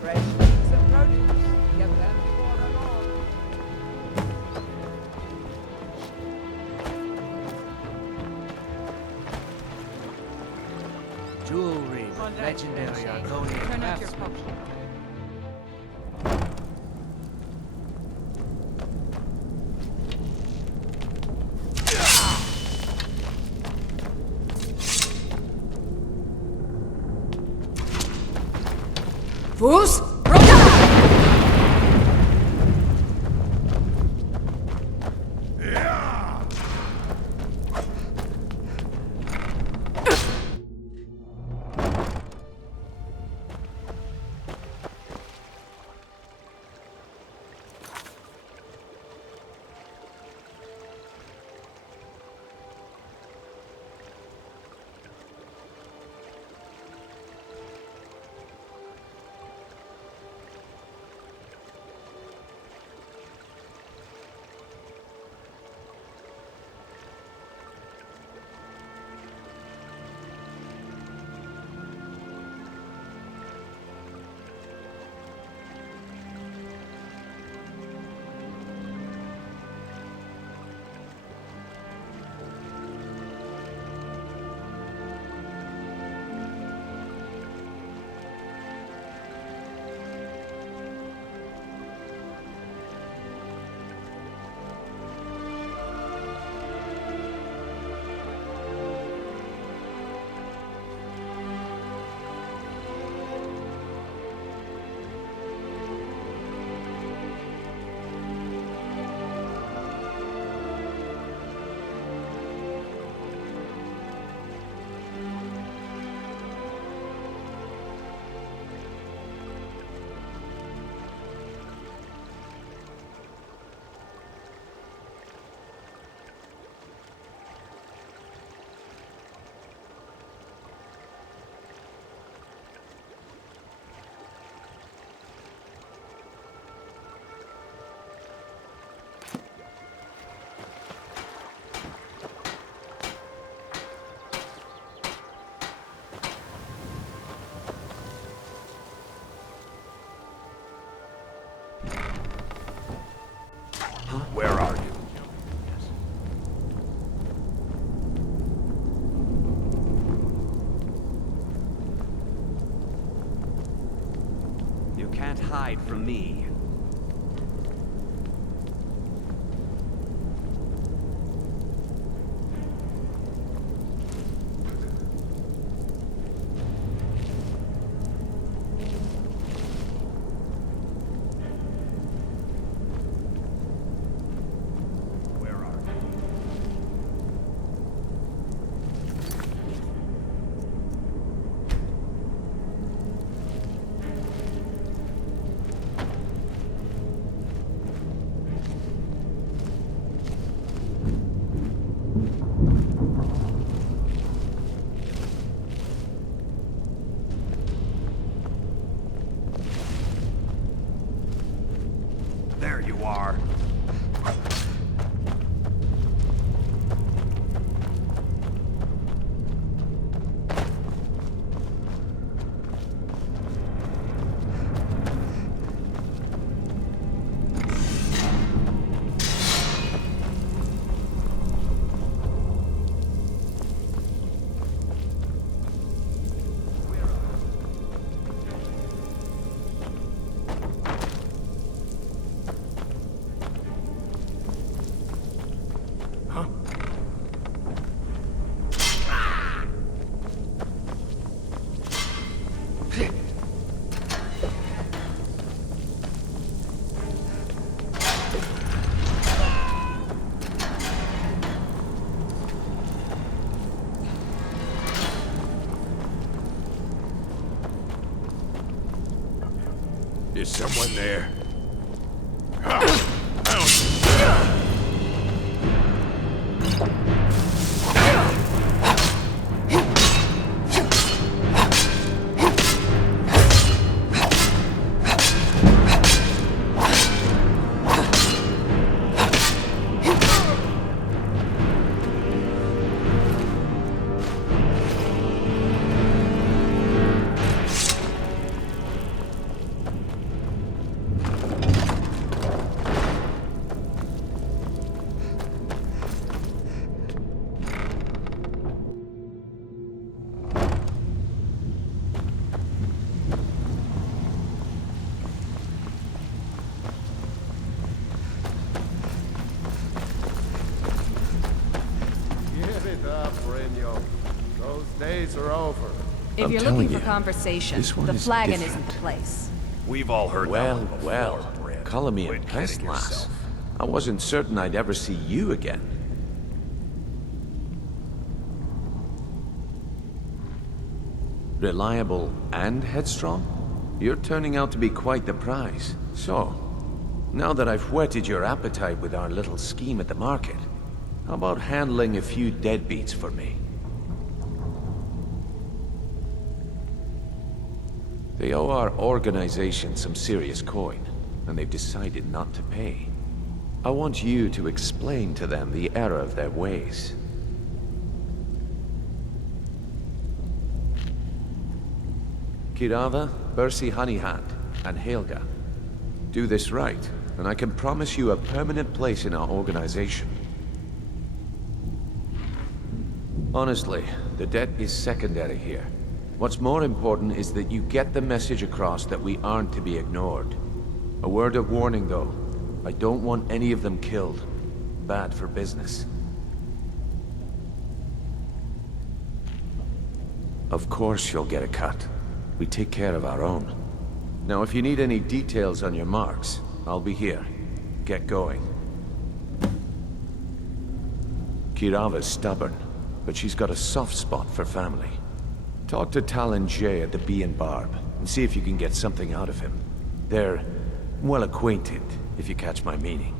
Fresh meats and produce. Get them before they're gone. Jewelry, legendary Argonian Turn up your craftsmanship. potion. Fus! Where are you? You can't hide from me. There you are. Is someone there? days are over. If you're looking for conversation, the flagon isn't the place. We've all heard Well, that one before, well. Brent. Color me Quit impressed, kidding lass. yourself. I wasn't certain I'd ever see you again. Reliable and headstrong? You're turning out to be quite the prize. So, now that I've whetted your appetite with our little scheme at the market, how about handling a few deadbeats for me? They owe our organization some serious coin, and they've decided not to pay. I want you to explain to them the error of their ways. Kirava, Bersi Honeyhand, and Helga. Do this right, and I can promise you a permanent place in our organization. Honestly, the debt is secondary here. What's more important is that you get the message across that we aren't to be ignored. A word of warning, though. I don't want any of them killed. Bad for business. Of course you'll get a cut. We take care of our own. Now, if you need any details on your marks, I'll be here. Get going. Kirava's stubborn, but she's got a soft spot for family. Talk to Talon Jay at the Bee and Barb, and see if you can get something out of him. They're well acquainted, if you catch my meaning.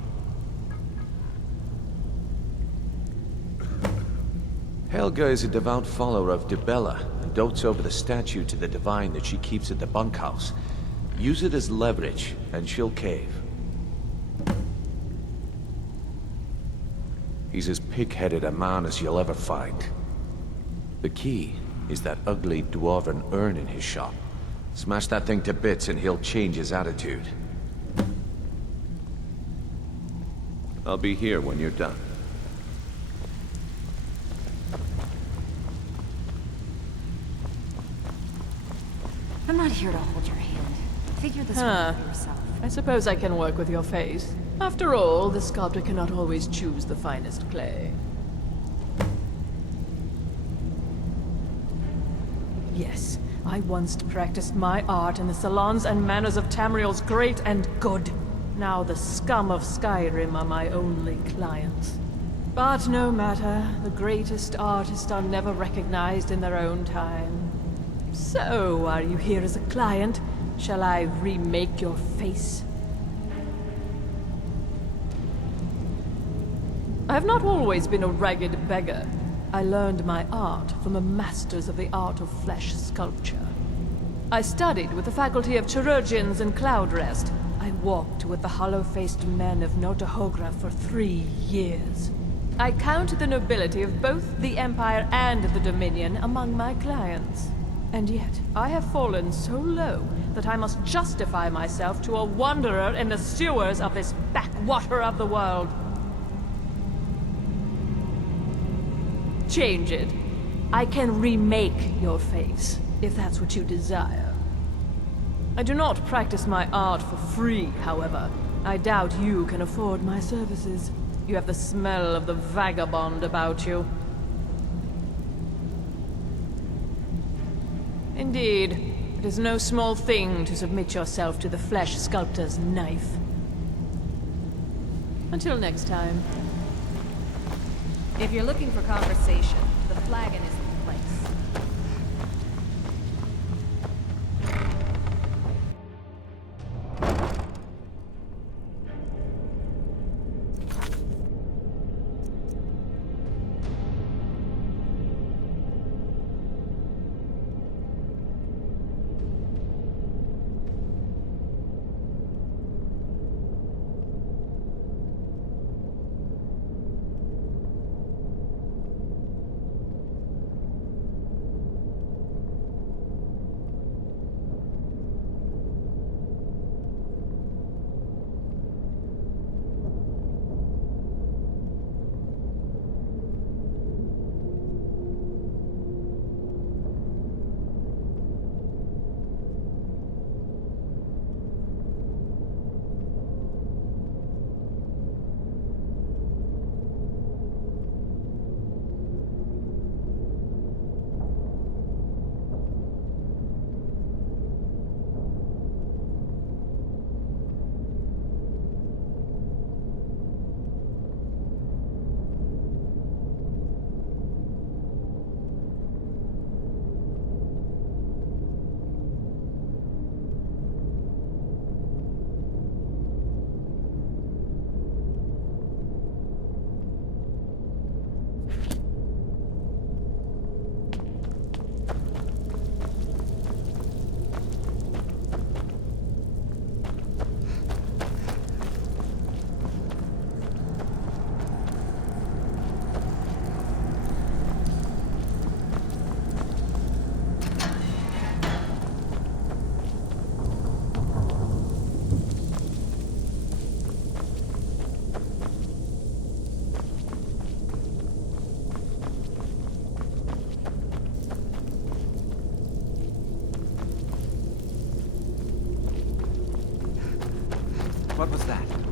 Helga is a devout follower of Dibella, and dotes over the statue to the divine that she keeps at the bunkhouse. Use it as leverage, and she'll cave. He's as pig-headed a man as you'll ever find. The key is that ugly dwarven urn in his shop. Smash that thing to bits and he'll change his attitude. I'll be here when you're done. I'm not here to hold your hand. Figure this one out for yourself. I suppose I can work with your face. After all, the sculptor cannot always choose the finest clay. Yes, I once practiced my art in the salons and manners of Tamriel's great and good. Now the scum of Skyrim are my only clients. But no matter, the greatest artists are never recognized in their own time. So, are you here as a client? Shall I remake your face? I have not always been a ragged beggar. I learned my art from the masters of the art of flesh sculpture. I studied with the faculty of chirurgeons and Cloudrest. I walked with the hollow-faced men of Notahogra for 3 years. I count the nobility of both the Empire and the Dominion among my clients. And yet, I have fallen so low that I must justify myself to a wanderer in the sewers of this backwater of the world. Change it. I can remake your face, if that's what you desire. I do not practice my art for free, however. I doubt you can afford my services. You have the smell of the vagabond about you. Indeed, it is no small thing to submit yourself to the flesh sculptor's knife. Until next time. If you're looking for conversation, the flagon isn't the place. was that?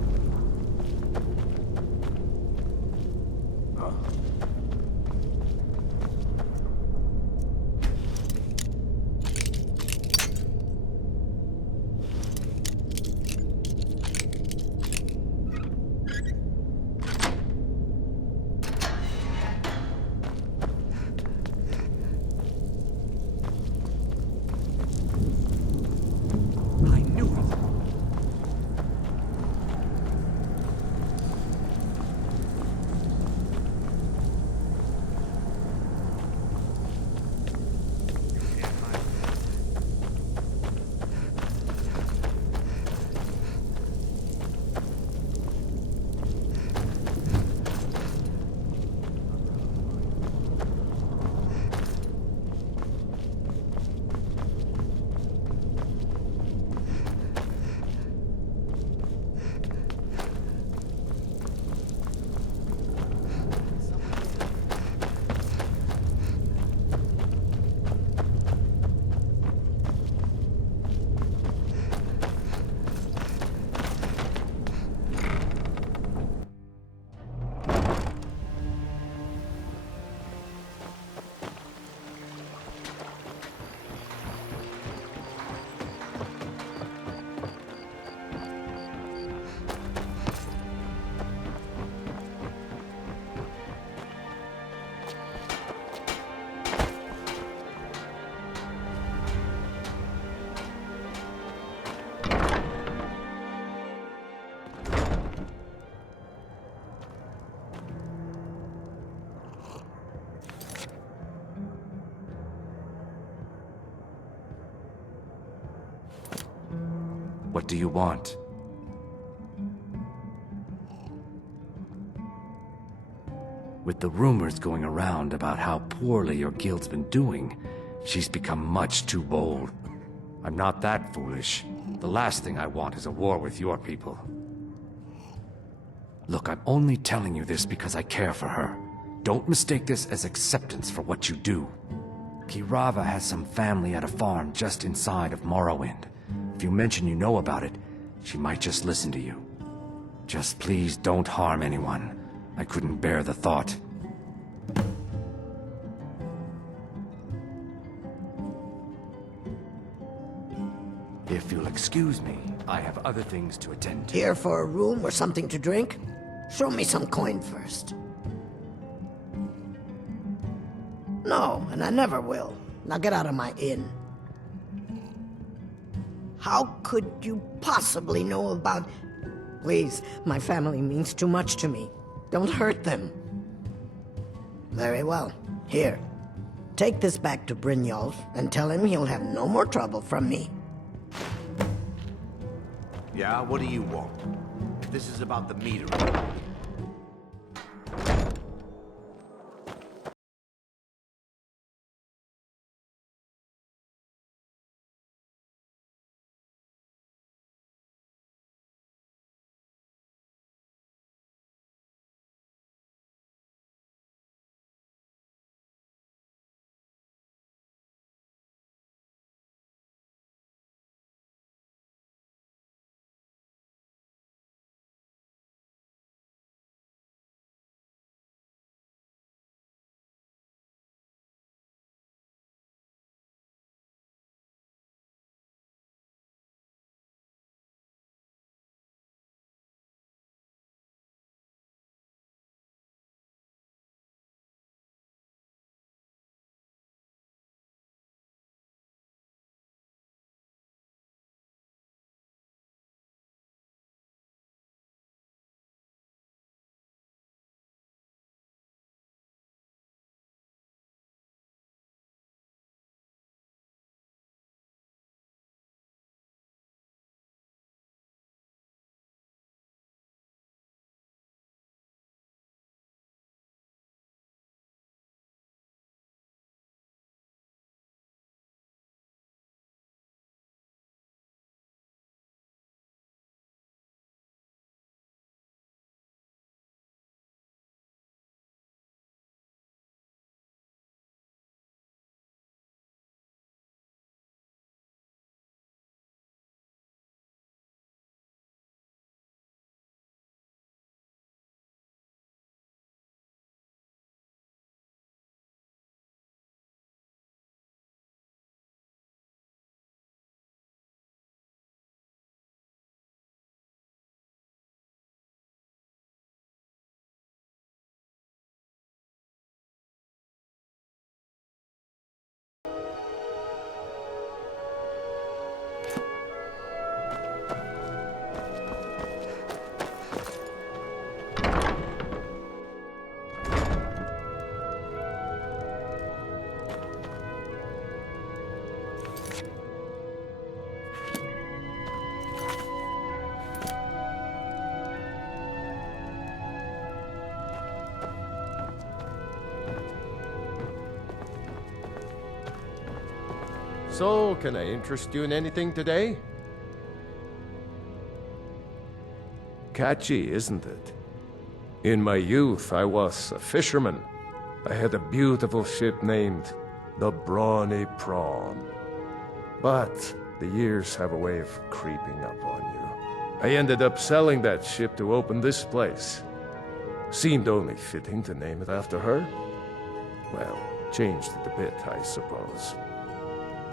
What do you want? With the rumors going around about how poorly your guild's been doing, she's become much too bold. I'm not that foolish. The last thing I want is a war with your people. Look, I'm only telling you this because I care for her. Don't mistake this as acceptance for what you do. Kirava has some family at a farm just inside of Morrowind. If you mention you know about it, she might just listen to you. Just please don't harm anyone. I couldn't bear the thought. If you'll excuse me, I have other things to attend to. Here for a room or something to drink? Show me some coin first. No, and I never will. Now get out of my inn. How could you possibly know about... Please, my family means too much to me. Don't hurt them. Very well. Here. Take this back to Brynjolf and tell him he'll have no more trouble from me. Yeah, what do you want? This is about the meter. So, can I interest you in anything today? Catchy, isn't it? In my youth, I was a fisherman. I had a beautiful ship named the Brawny Prawn. But the years have a way of creeping up on you. I ended up selling that ship to open this place. Seemed only fitting to name it after her. Well, changed it a bit, I suppose.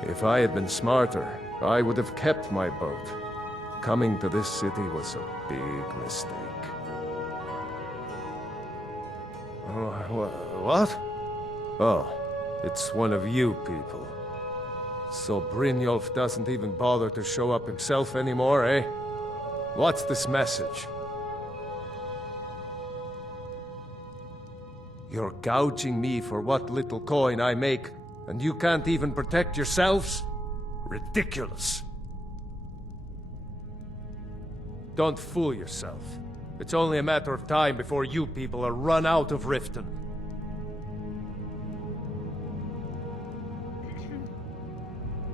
If I had been smarter, I would have kept my boat. Coming to this city was a big mistake. What? Oh, it's one of you people. So Brynjolf doesn't even bother to show up himself anymore, eh? What's this message? You're gouging me for what little coin I make, and you can't even protect yourselves? Ridiculous. Don't fool yourself. It's only a matter of time before you people are run out of Riften.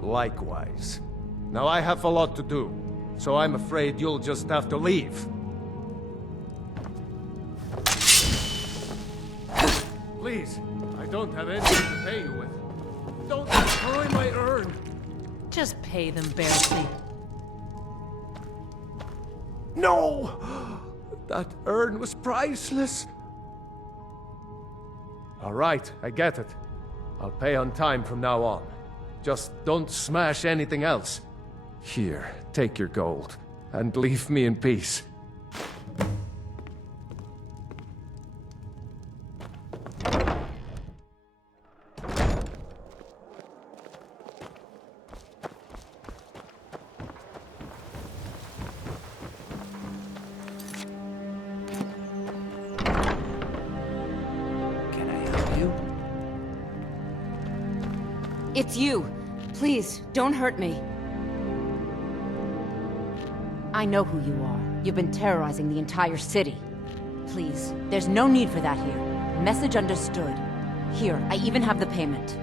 Likewise. Now I have a lot to do, so I'm afraid you'll just have to leave. Please, I don't have anything to pay you with. Don't destroy my urn! Just pay them, Bertie. No! That urn was priceless! All right, I get it. I'll pay on time from now on. Just don't smash anything else. Here, take your gold, and leave me in peace. It's you. Please, don't hurt me. I know who you are. You've been terrorizing the entire city. Please, there's no need for that here. Message understood. Here, I even have the payment.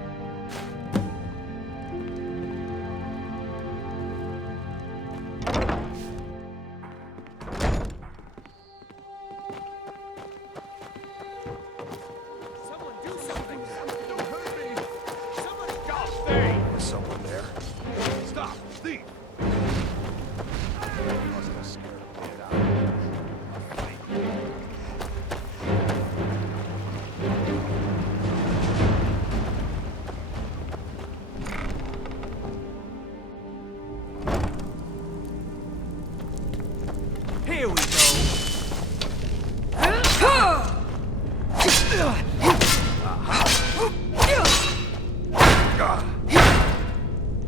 Here we go.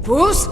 Bruce,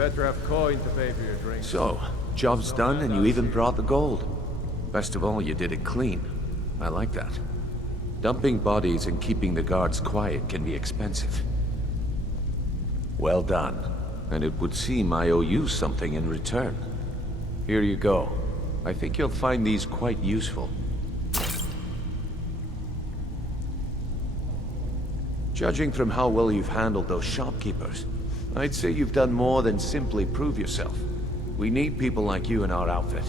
Better have coin to pay for your drink. So, job's done and you even brought the gold. Best of all, you did it clean. I like that. Dumping bodies and keeping the guards quiet can be expensive. Well done. And it would seem I owe you something in return. Here you go. I think you'll find these quite useful. Judging from how well you've handled those shopkeepers, I'd say you've done more than simply prove yourself. We need people like you in our outfit.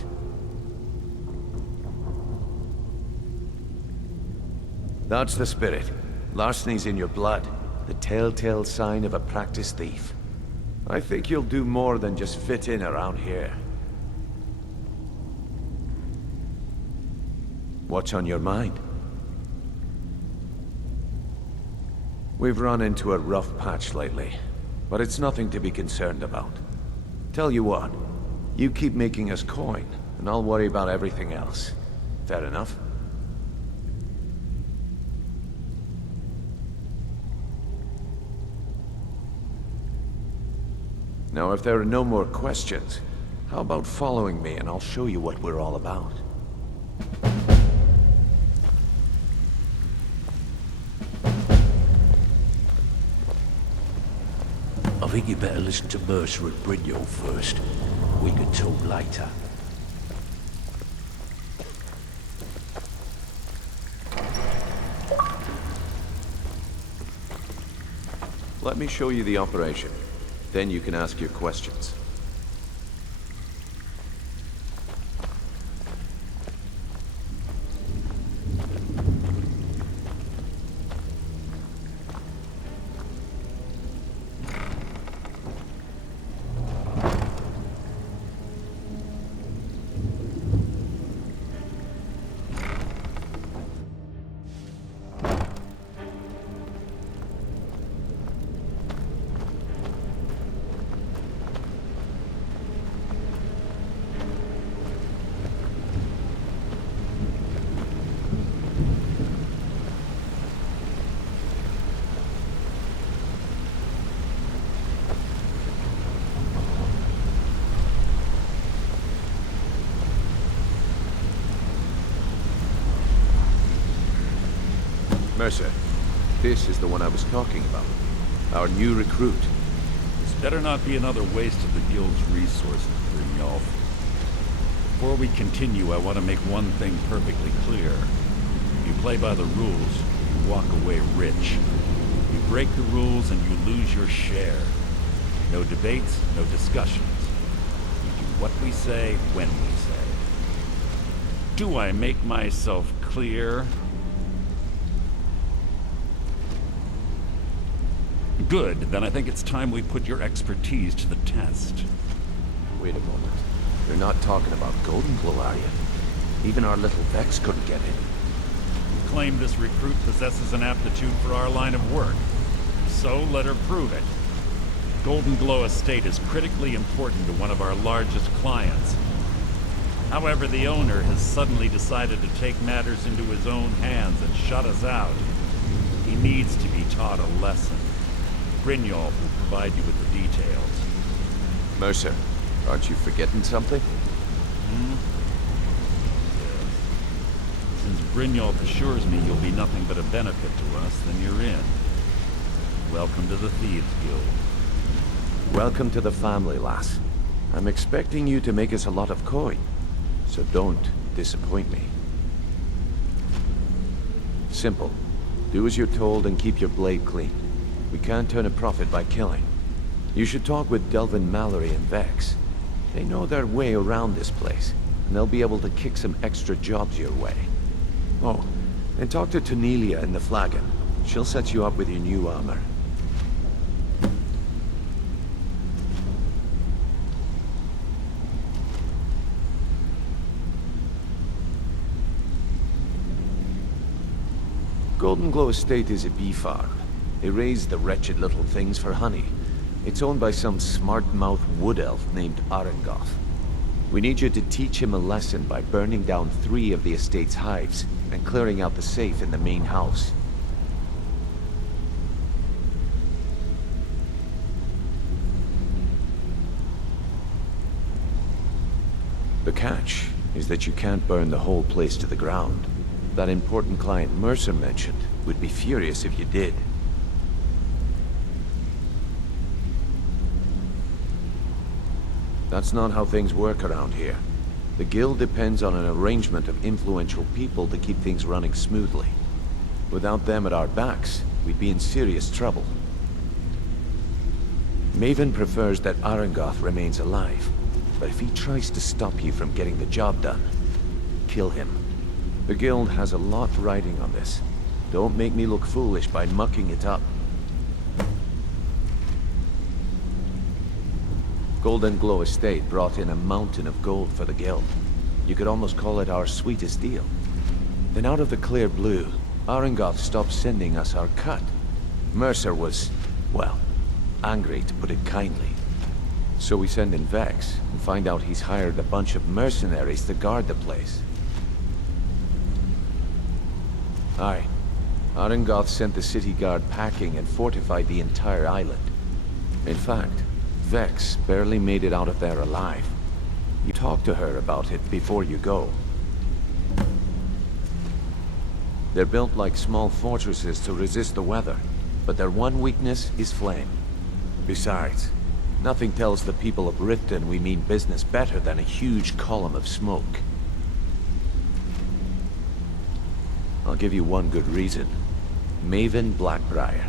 That's the spirit. Larceny's in your blood. The telltale sign of a practiced thief. I think you'll do more than just fit in around here. What's on your mind? We've run into a rough patch lately, but it's nothing to be concerned about. Tell you what, you keep making us coin, and I'll worry about everything else. Fair enough? Now, if there are no more questions, how about following me and I'll show you what we're all about? I think you better listen to Mercer and Brynjolf first. We can talk later. Let me show you the operation. Then you can ask your questions. Mercer, this is the one I was talking about. Our new recruit. This better not be another waste of the guild's resources, Brynjolf. Before we continue, I want to make one thing perfectly clear. If you play by the rules, you walk away rich. You break the rules and you lose your share. No debates, no discussions. We do what we say, when we say. Do I make myself clear? Good, then I think it's time we put your expertise to the test. Wait a moment. You're not talking about Golden Glow, are you? Even our little Vex couldn't get in. You claim this recruit possesses an aptitude for our line of work. So let her prove it. Golden Glow Estate is critically important to one of our largest clients. However, the owner has suddenly decided to take matters into his own hands and shut us out. He needs to be taught a lesson. Brynjolf will provide you with the details. Mercer, aren't you forgetting something? Yes. Since Brynjolf assures me you'll be nothing but a benefit to us, then you're in. Welcome to the Thieves Guild. Welcome to the family, lass. I'm expecting you to make us a lot of coin, so don't disappoint me. Simple. Do as you're told and keep your blade clean. We can't turn a profit by killing. You should talk with Delvin Mallory and Vex. They know their way around this place, and they'll be able to kick some extra jobs your way. Oh, and talk to Tonelia in the Flagon. She'll set you up with your new armor. Golden Glow Estate is a bee farm. They raise the wretched little things for honey. It's owned by some smart-mouthed wood elf named Arengoth. We need you to teach him a lesson by burning down 3 of the estate's hives and clearing out the safe in the main house. The catch is that you can't burn the whole place to the ground. That important client Mercer mentioned would be furious if you did. That's not how things work around here. The guild depends on an arrangement of influential people to keep things running smoothly. Without them at our backs, we'd be in serious trouble. Maven prefers that Arengoth remains alive, but if he tries to stop you from getting the job done, kill him. The guild has a lot riding on this. Don't make me look foolish by mucking it up. Golden Glow Estate brought in a mountain of gold for the guild. You could almost call it our sweetest deal. Then out of the clear blue, Arengoth stopped sending us our cut. Mercer was, well, angry to put it kindly. So we send in Vex and find out he's hired a bunch of mercenaries to guard the place. Aye. Arengoth sent the city guard packing and fortified the entire island. In fact, Vex barely made it out of there alive. You talk to her about it before you go. They're built like small fortresses to resist the weather, but their one weakness is flame. Besides, nothing tells the people of Riften we mean business better than a huge column of smoke. I'll give you one good reason. Maven Blackbriar.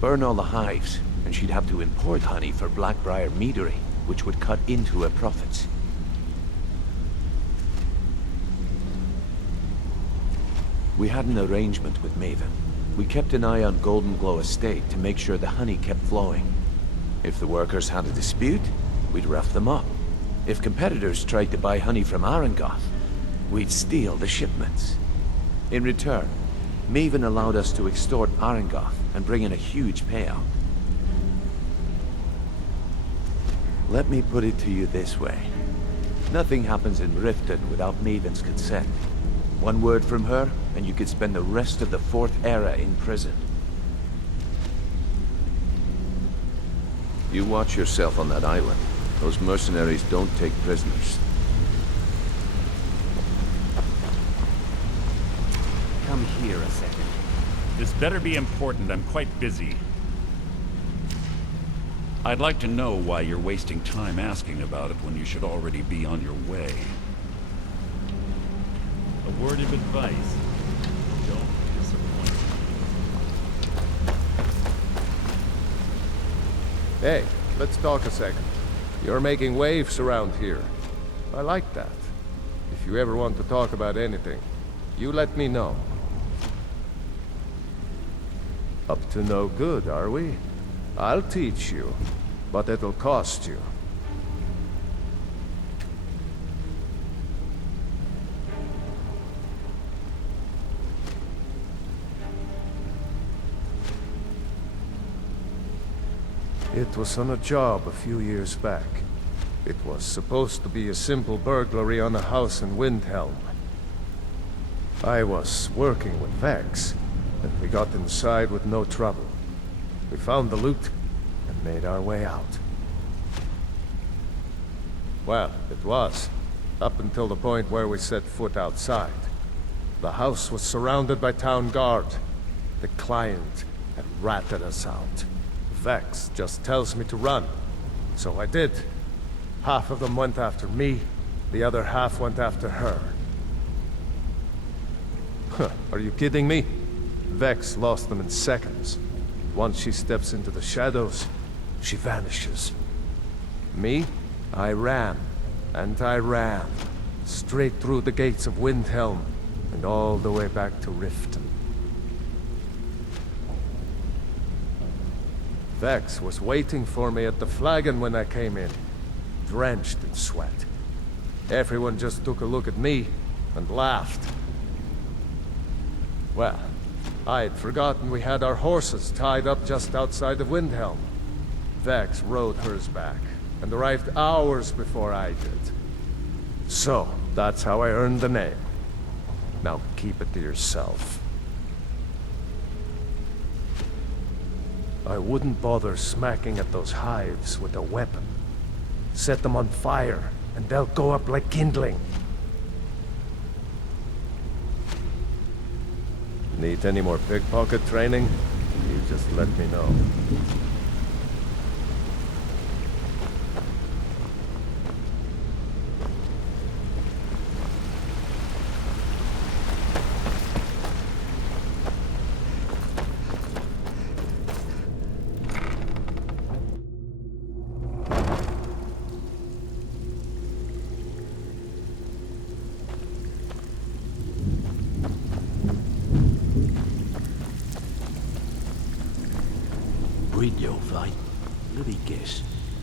Burn all the hives, and she'd have to import honey for Blackbriar meadery, which would cut into her profits. We had an arrangement with Maven. We kept an eye on Golden Glow Estate to make sure the honey kept flowing. If the workers had a dispute, we'd rough them up. If competitors tried to buy honey from Arengoth, we'd steal the shipments. In return, Maven allowed us to extort Arengoth and bring in a huge payout. Let me put it to you this way. Nothing happens in Riften without Maven's consent. One word from her, and you could spend the rest of the Fourth Era in prison. You watch yourself on that island. Those mercenaries don't take prisoners. Come here a second. This better be important. I'm quite busy. I'd like to know why you're wasting time asking about it when you should already be on your way. A word of advice. Don't disappoint me. Hey, let's talk a second. You're making waves around here. I like that. If you ever want to talk about anything, you let me know. Up to no good, are we? I'll teach you, but it'll cost you. It was on a job a few years back. It was supposed to be a simple burglary on a house in Windhelm. I was working with Vex, and we got inside with no trouble. We found the loot and made our way out. Well, it was, up until the point where we set foot outside. The house was surrounded by town guard. The client had ratted us out. Vex just tells me to run, so I did. Half of them went after me, the other half went after her. Huh, are you kidding me? Vex lost them in seconds. Once she steps into the shadows, she vanishes. Me? I ran, and I ran, straight through the gates of Windhelm, and all the way back to Riften. Vex was waiting for me at the flagon when I came in, drenched in sweat. Everyone just took a look at me and laughed. Well, I'd forgotten we had our horses tied up just outside of Windhelm. Vex rode hers back, and arrived hours before I did. So, that's how I earned the name. Now keep it to yourself. I wouldn't bother smacking at those hives with a weapon. Set them on fire, and they'll go up like kindling. Need any more pickpocket training? You just let me know. Let me guess.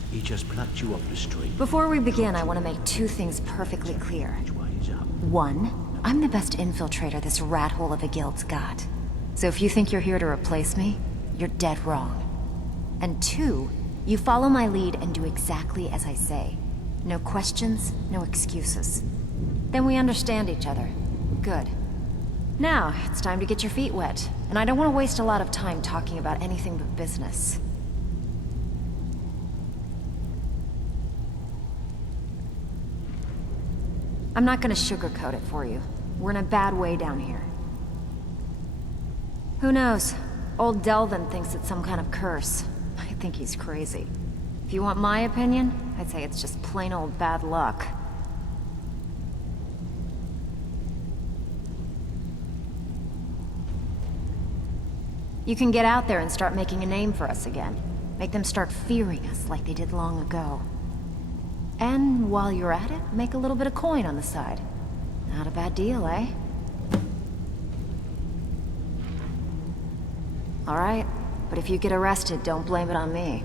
He just plucked you off the street. Before we begin, I want to make two things perfectly clear. One, I'm the best infiltrator this rat hole of a guild's got. So if you think you're here to replace me, you're dead wrong. And 2, you follow my lead and do exactly as I say. No questions, no excuses. Then we understand each other. Good. Now, it's time to get your feet wet, and I don't want to waste a lot of time talking about anything but business. I'm not gonna sugarcoat it for you. We're in a bad way down here. Who knows? Old Delvin thinks it's some kind of curse. I think he's crazy. If you want my opinion, I'd say it's just plain old bad luck. You can get out there and start making a name for us again. Make them start fearing us like they did long ago. And while you're at it, make a little bit of coin on the side. Not a bad deal, eh? All right, but if you get arrested, don't blame it on me.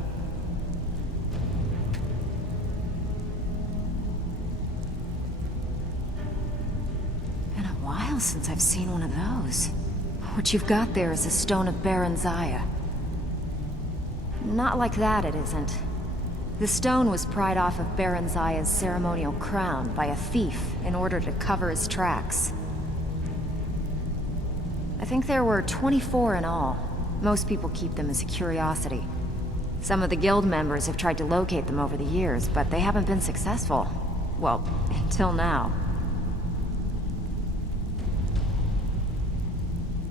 Been a while since I've seen one of those. What you've got there is a stone of Baron Zaya. Not like that, it isn't. The stone was pried off of Baron Zaya's ceremonial crown by a thief in order to cover his tracks. I think there were 24 in all. Most people keep them as a curiosity. Some of the guild members have tried to locate them over the years, but they haven't been successful. Well, until now.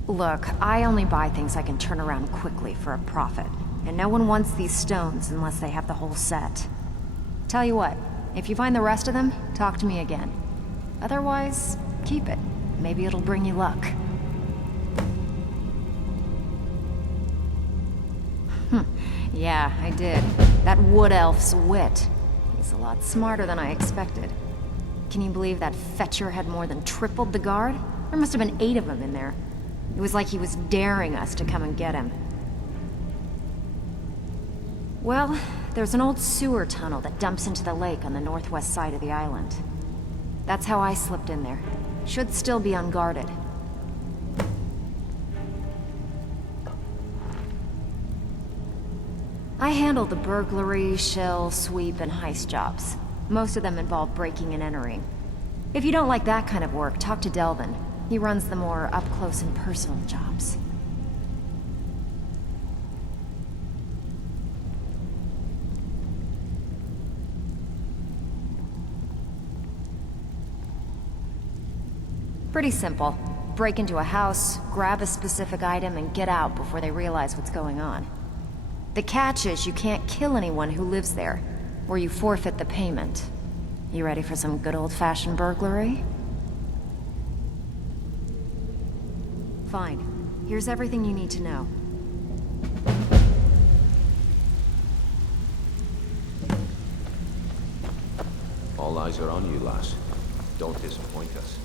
Look, I only buy things I can turn around quickly for a profit. And no one wants these stones unless they have the whole set. Tell you what, if you find the rest of them, talk to me again. Otherwise, keep it. Maybe it'll bring you luck. Yeah, I did. That wood elf's wit. He's a lot smarter than I expected. Can you believe that fetcher had more than tripled the guard? There must have been 8 of them in there. It was like he was daring us to come and get him. Well, there's an old sewer tunnel that dumps into the lake on the northwest side of the island. That's how I slipped in there. Should still be unguarded. I handle the burglary, shell, sweep, and heist jobs. Most of them involve breaking and entering. If you don't like that kind of work, talk to Delvin. He runs the more up-close and personal jobs. Pretty simple. Break into a house, grab a specific item, and get out before they realize what's going on. The catch is you can't kill anyone who lives there, or you forfeit the payment. You ready for some good old-fashioned burglary? Fine. Here's everything you need to know. All eyes are on you, lass. Don't disappoint us.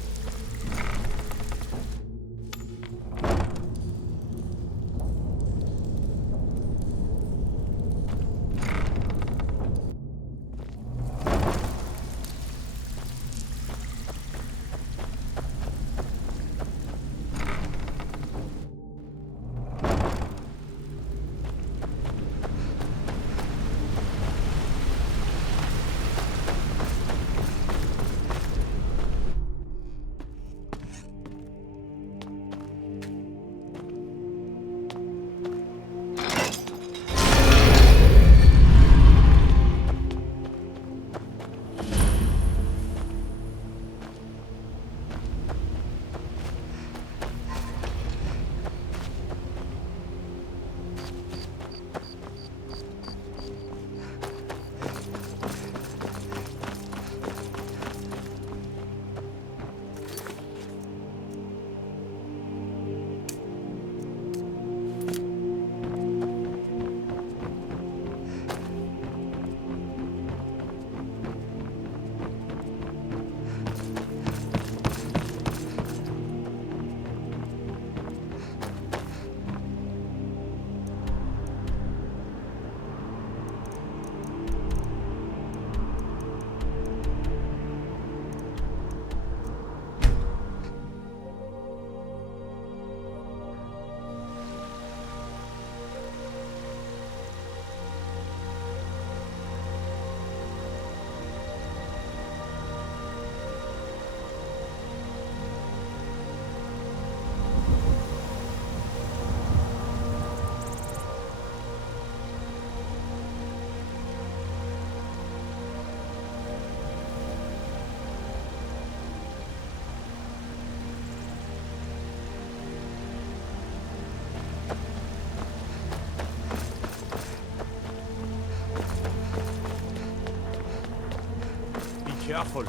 Careful.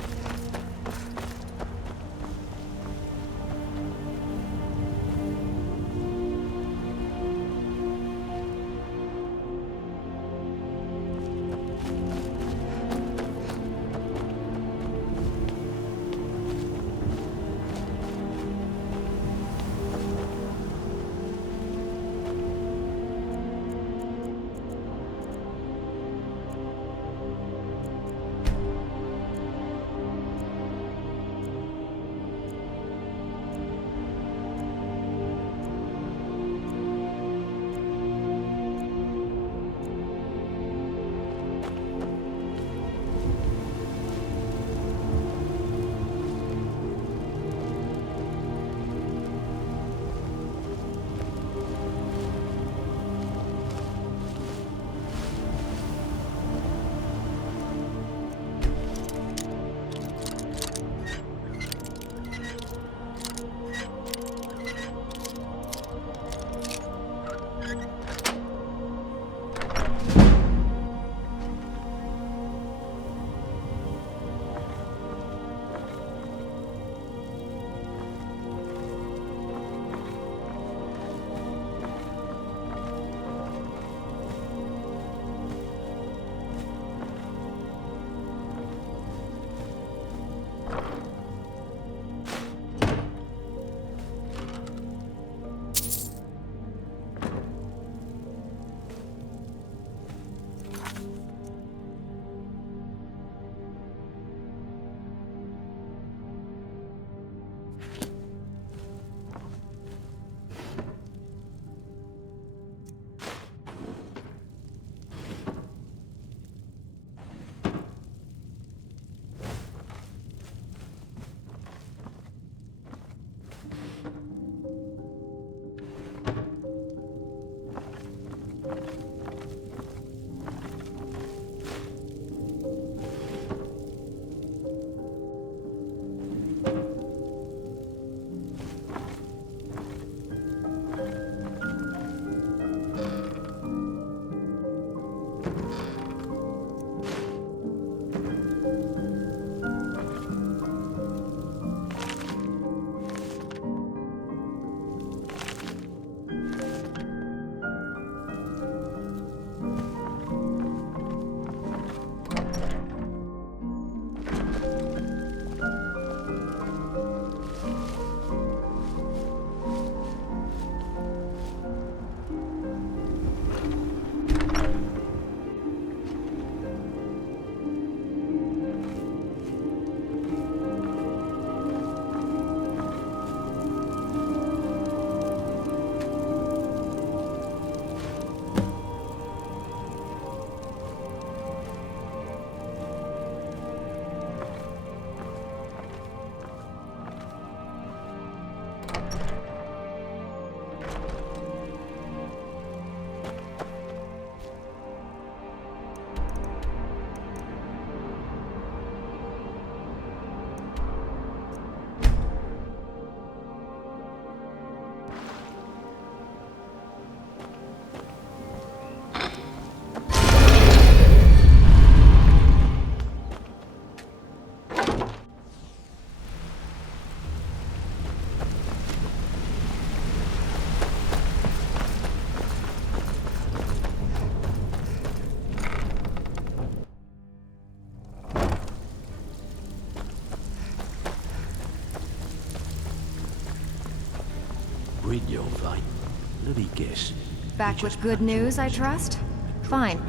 Back with good news, I trust? Fine.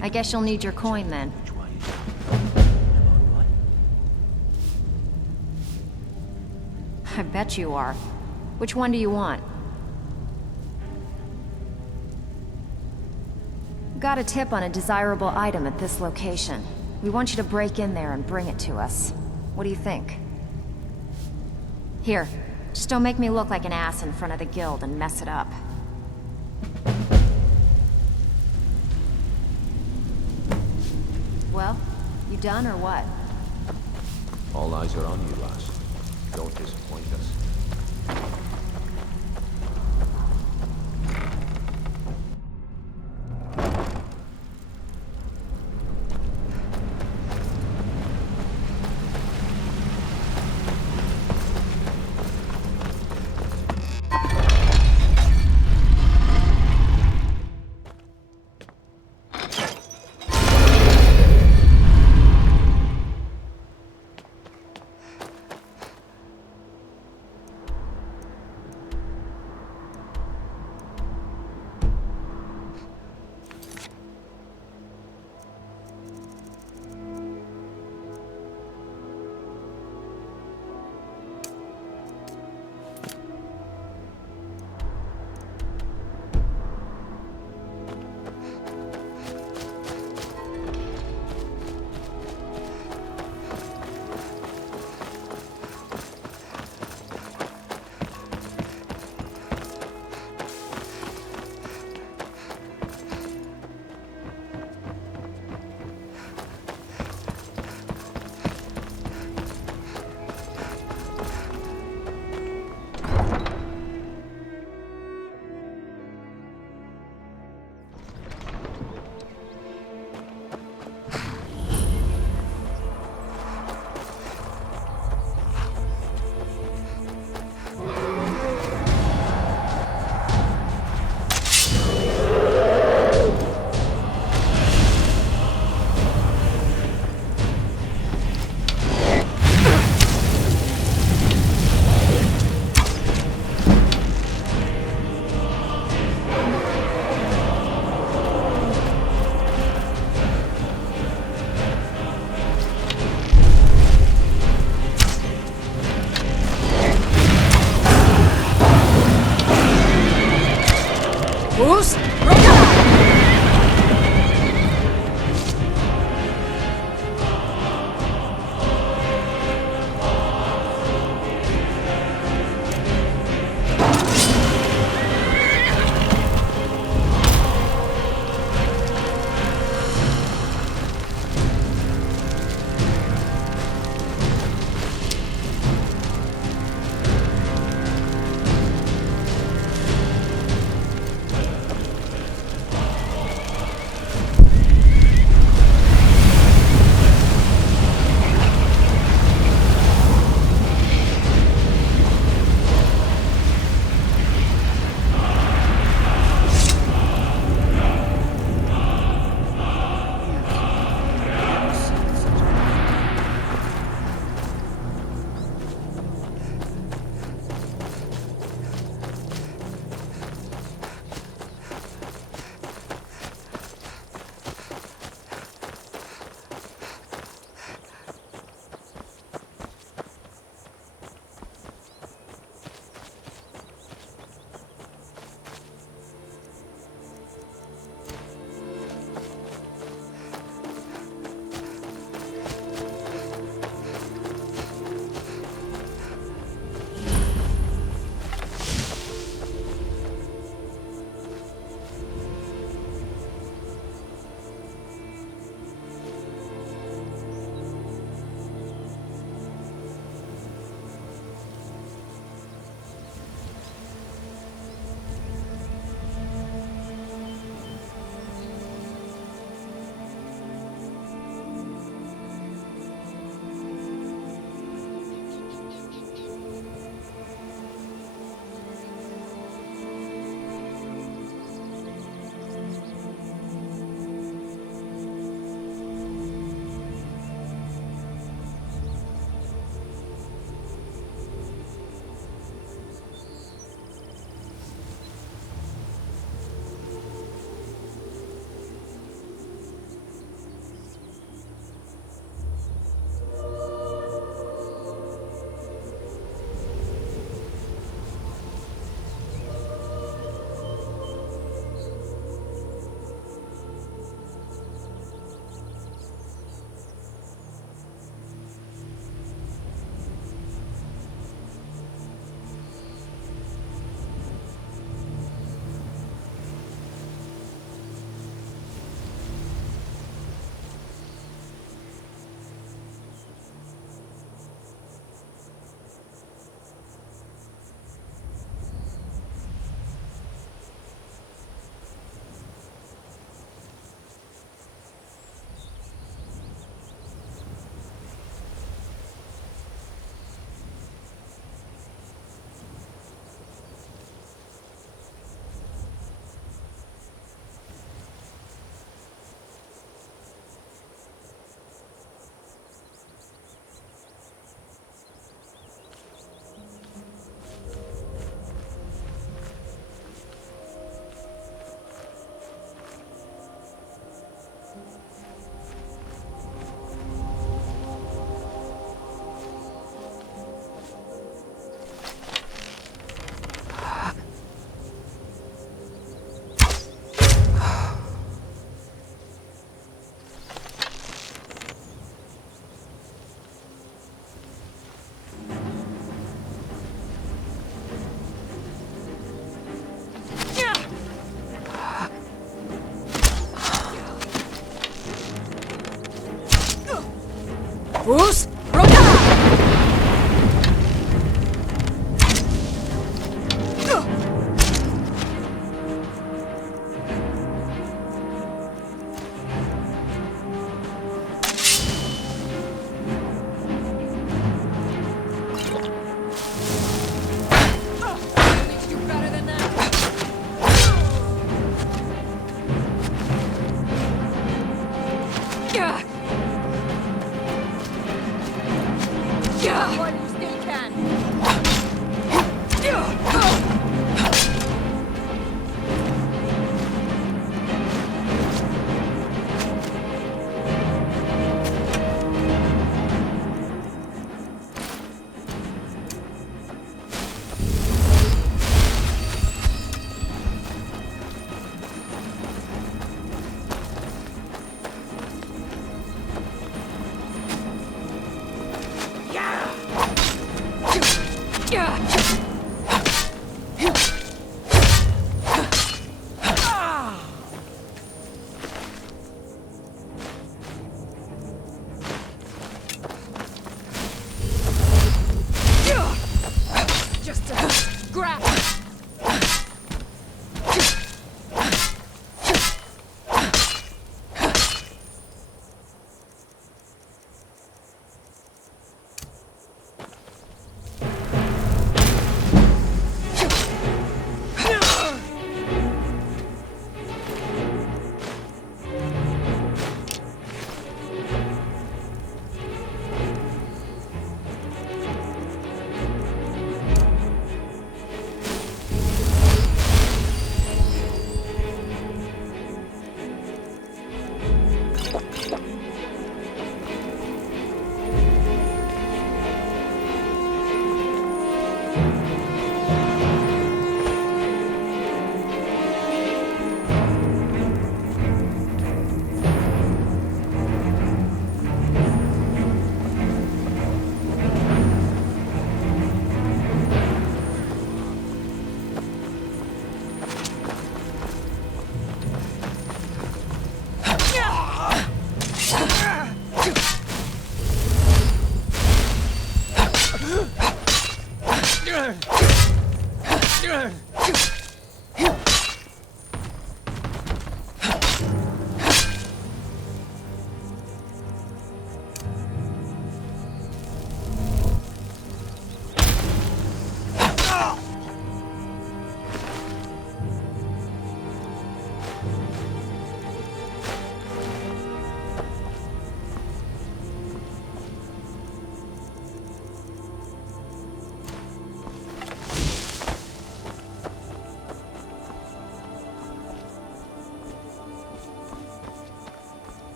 I guess you'll need your coin then. I bet you are. Which one do you want? Got a tip on a desirable item at this location. We want you to break in there and bring it to us. What do you think? Here, just don't make me look like an ass in front of the guild and mess it up. Well, you done or what? All eyes are on you, lass. Don't disappoint us. Us, Roda!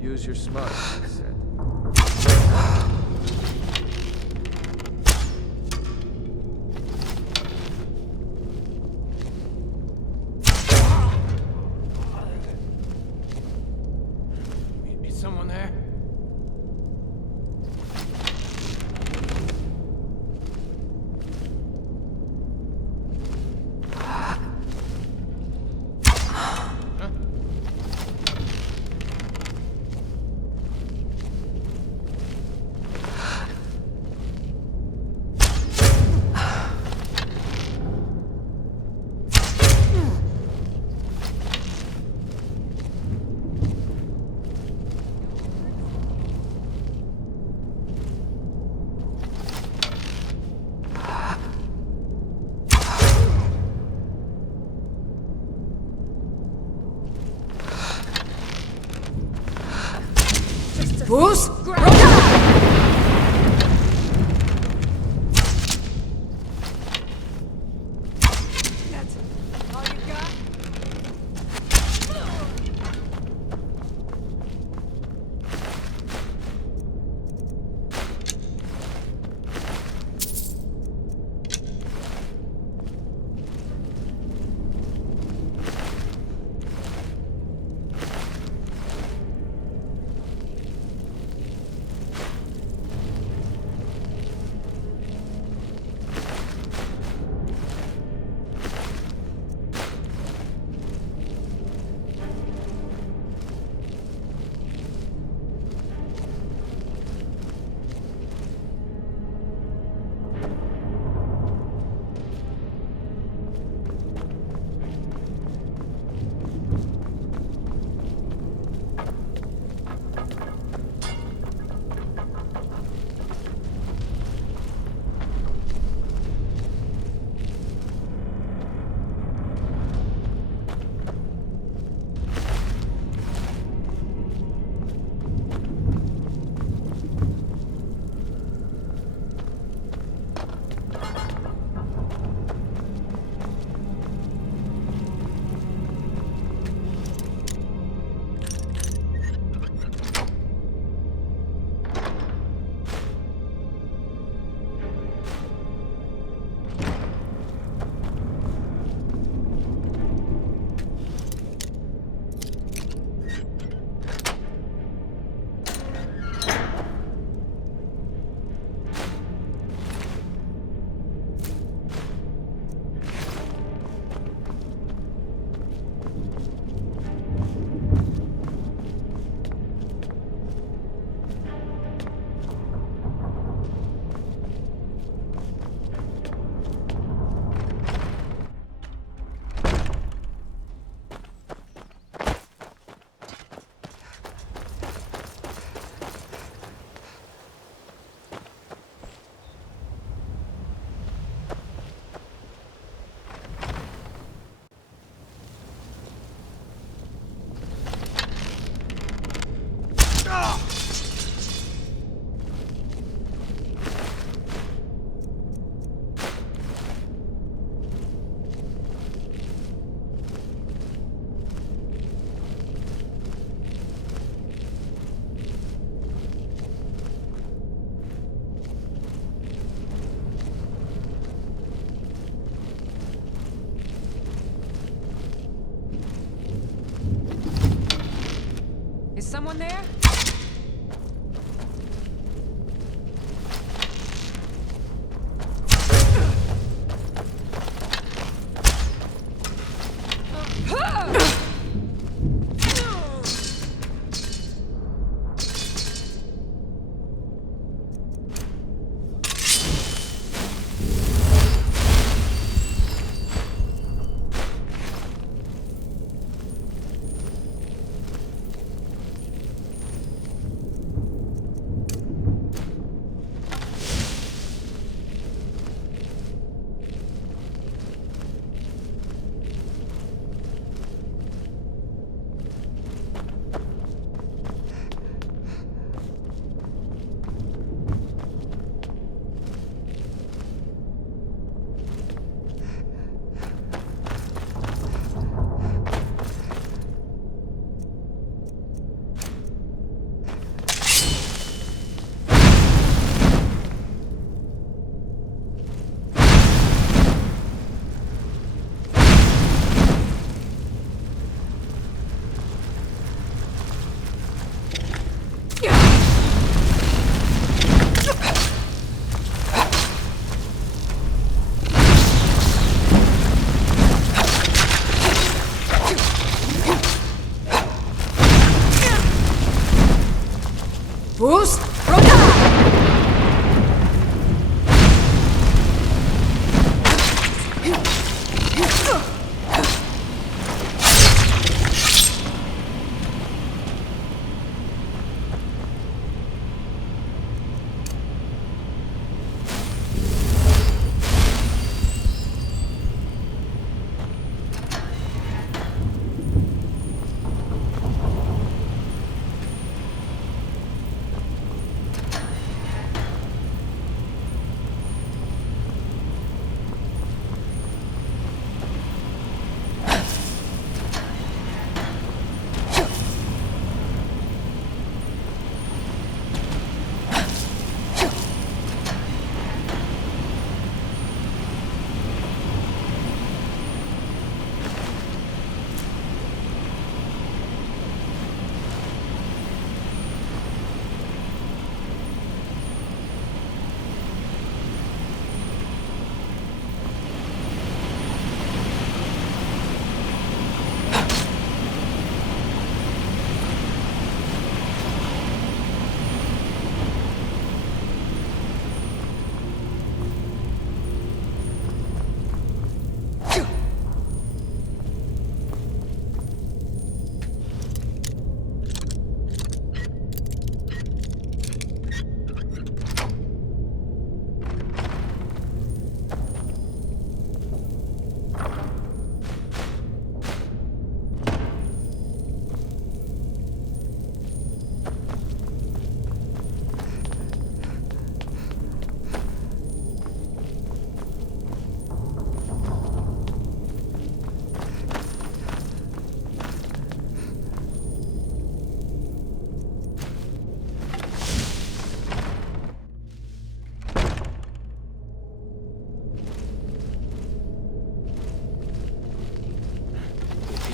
Use your smarts, he said. someone there? Bruce? Someone there? Boost! Roka!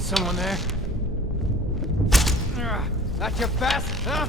Someone there? That your best, huh?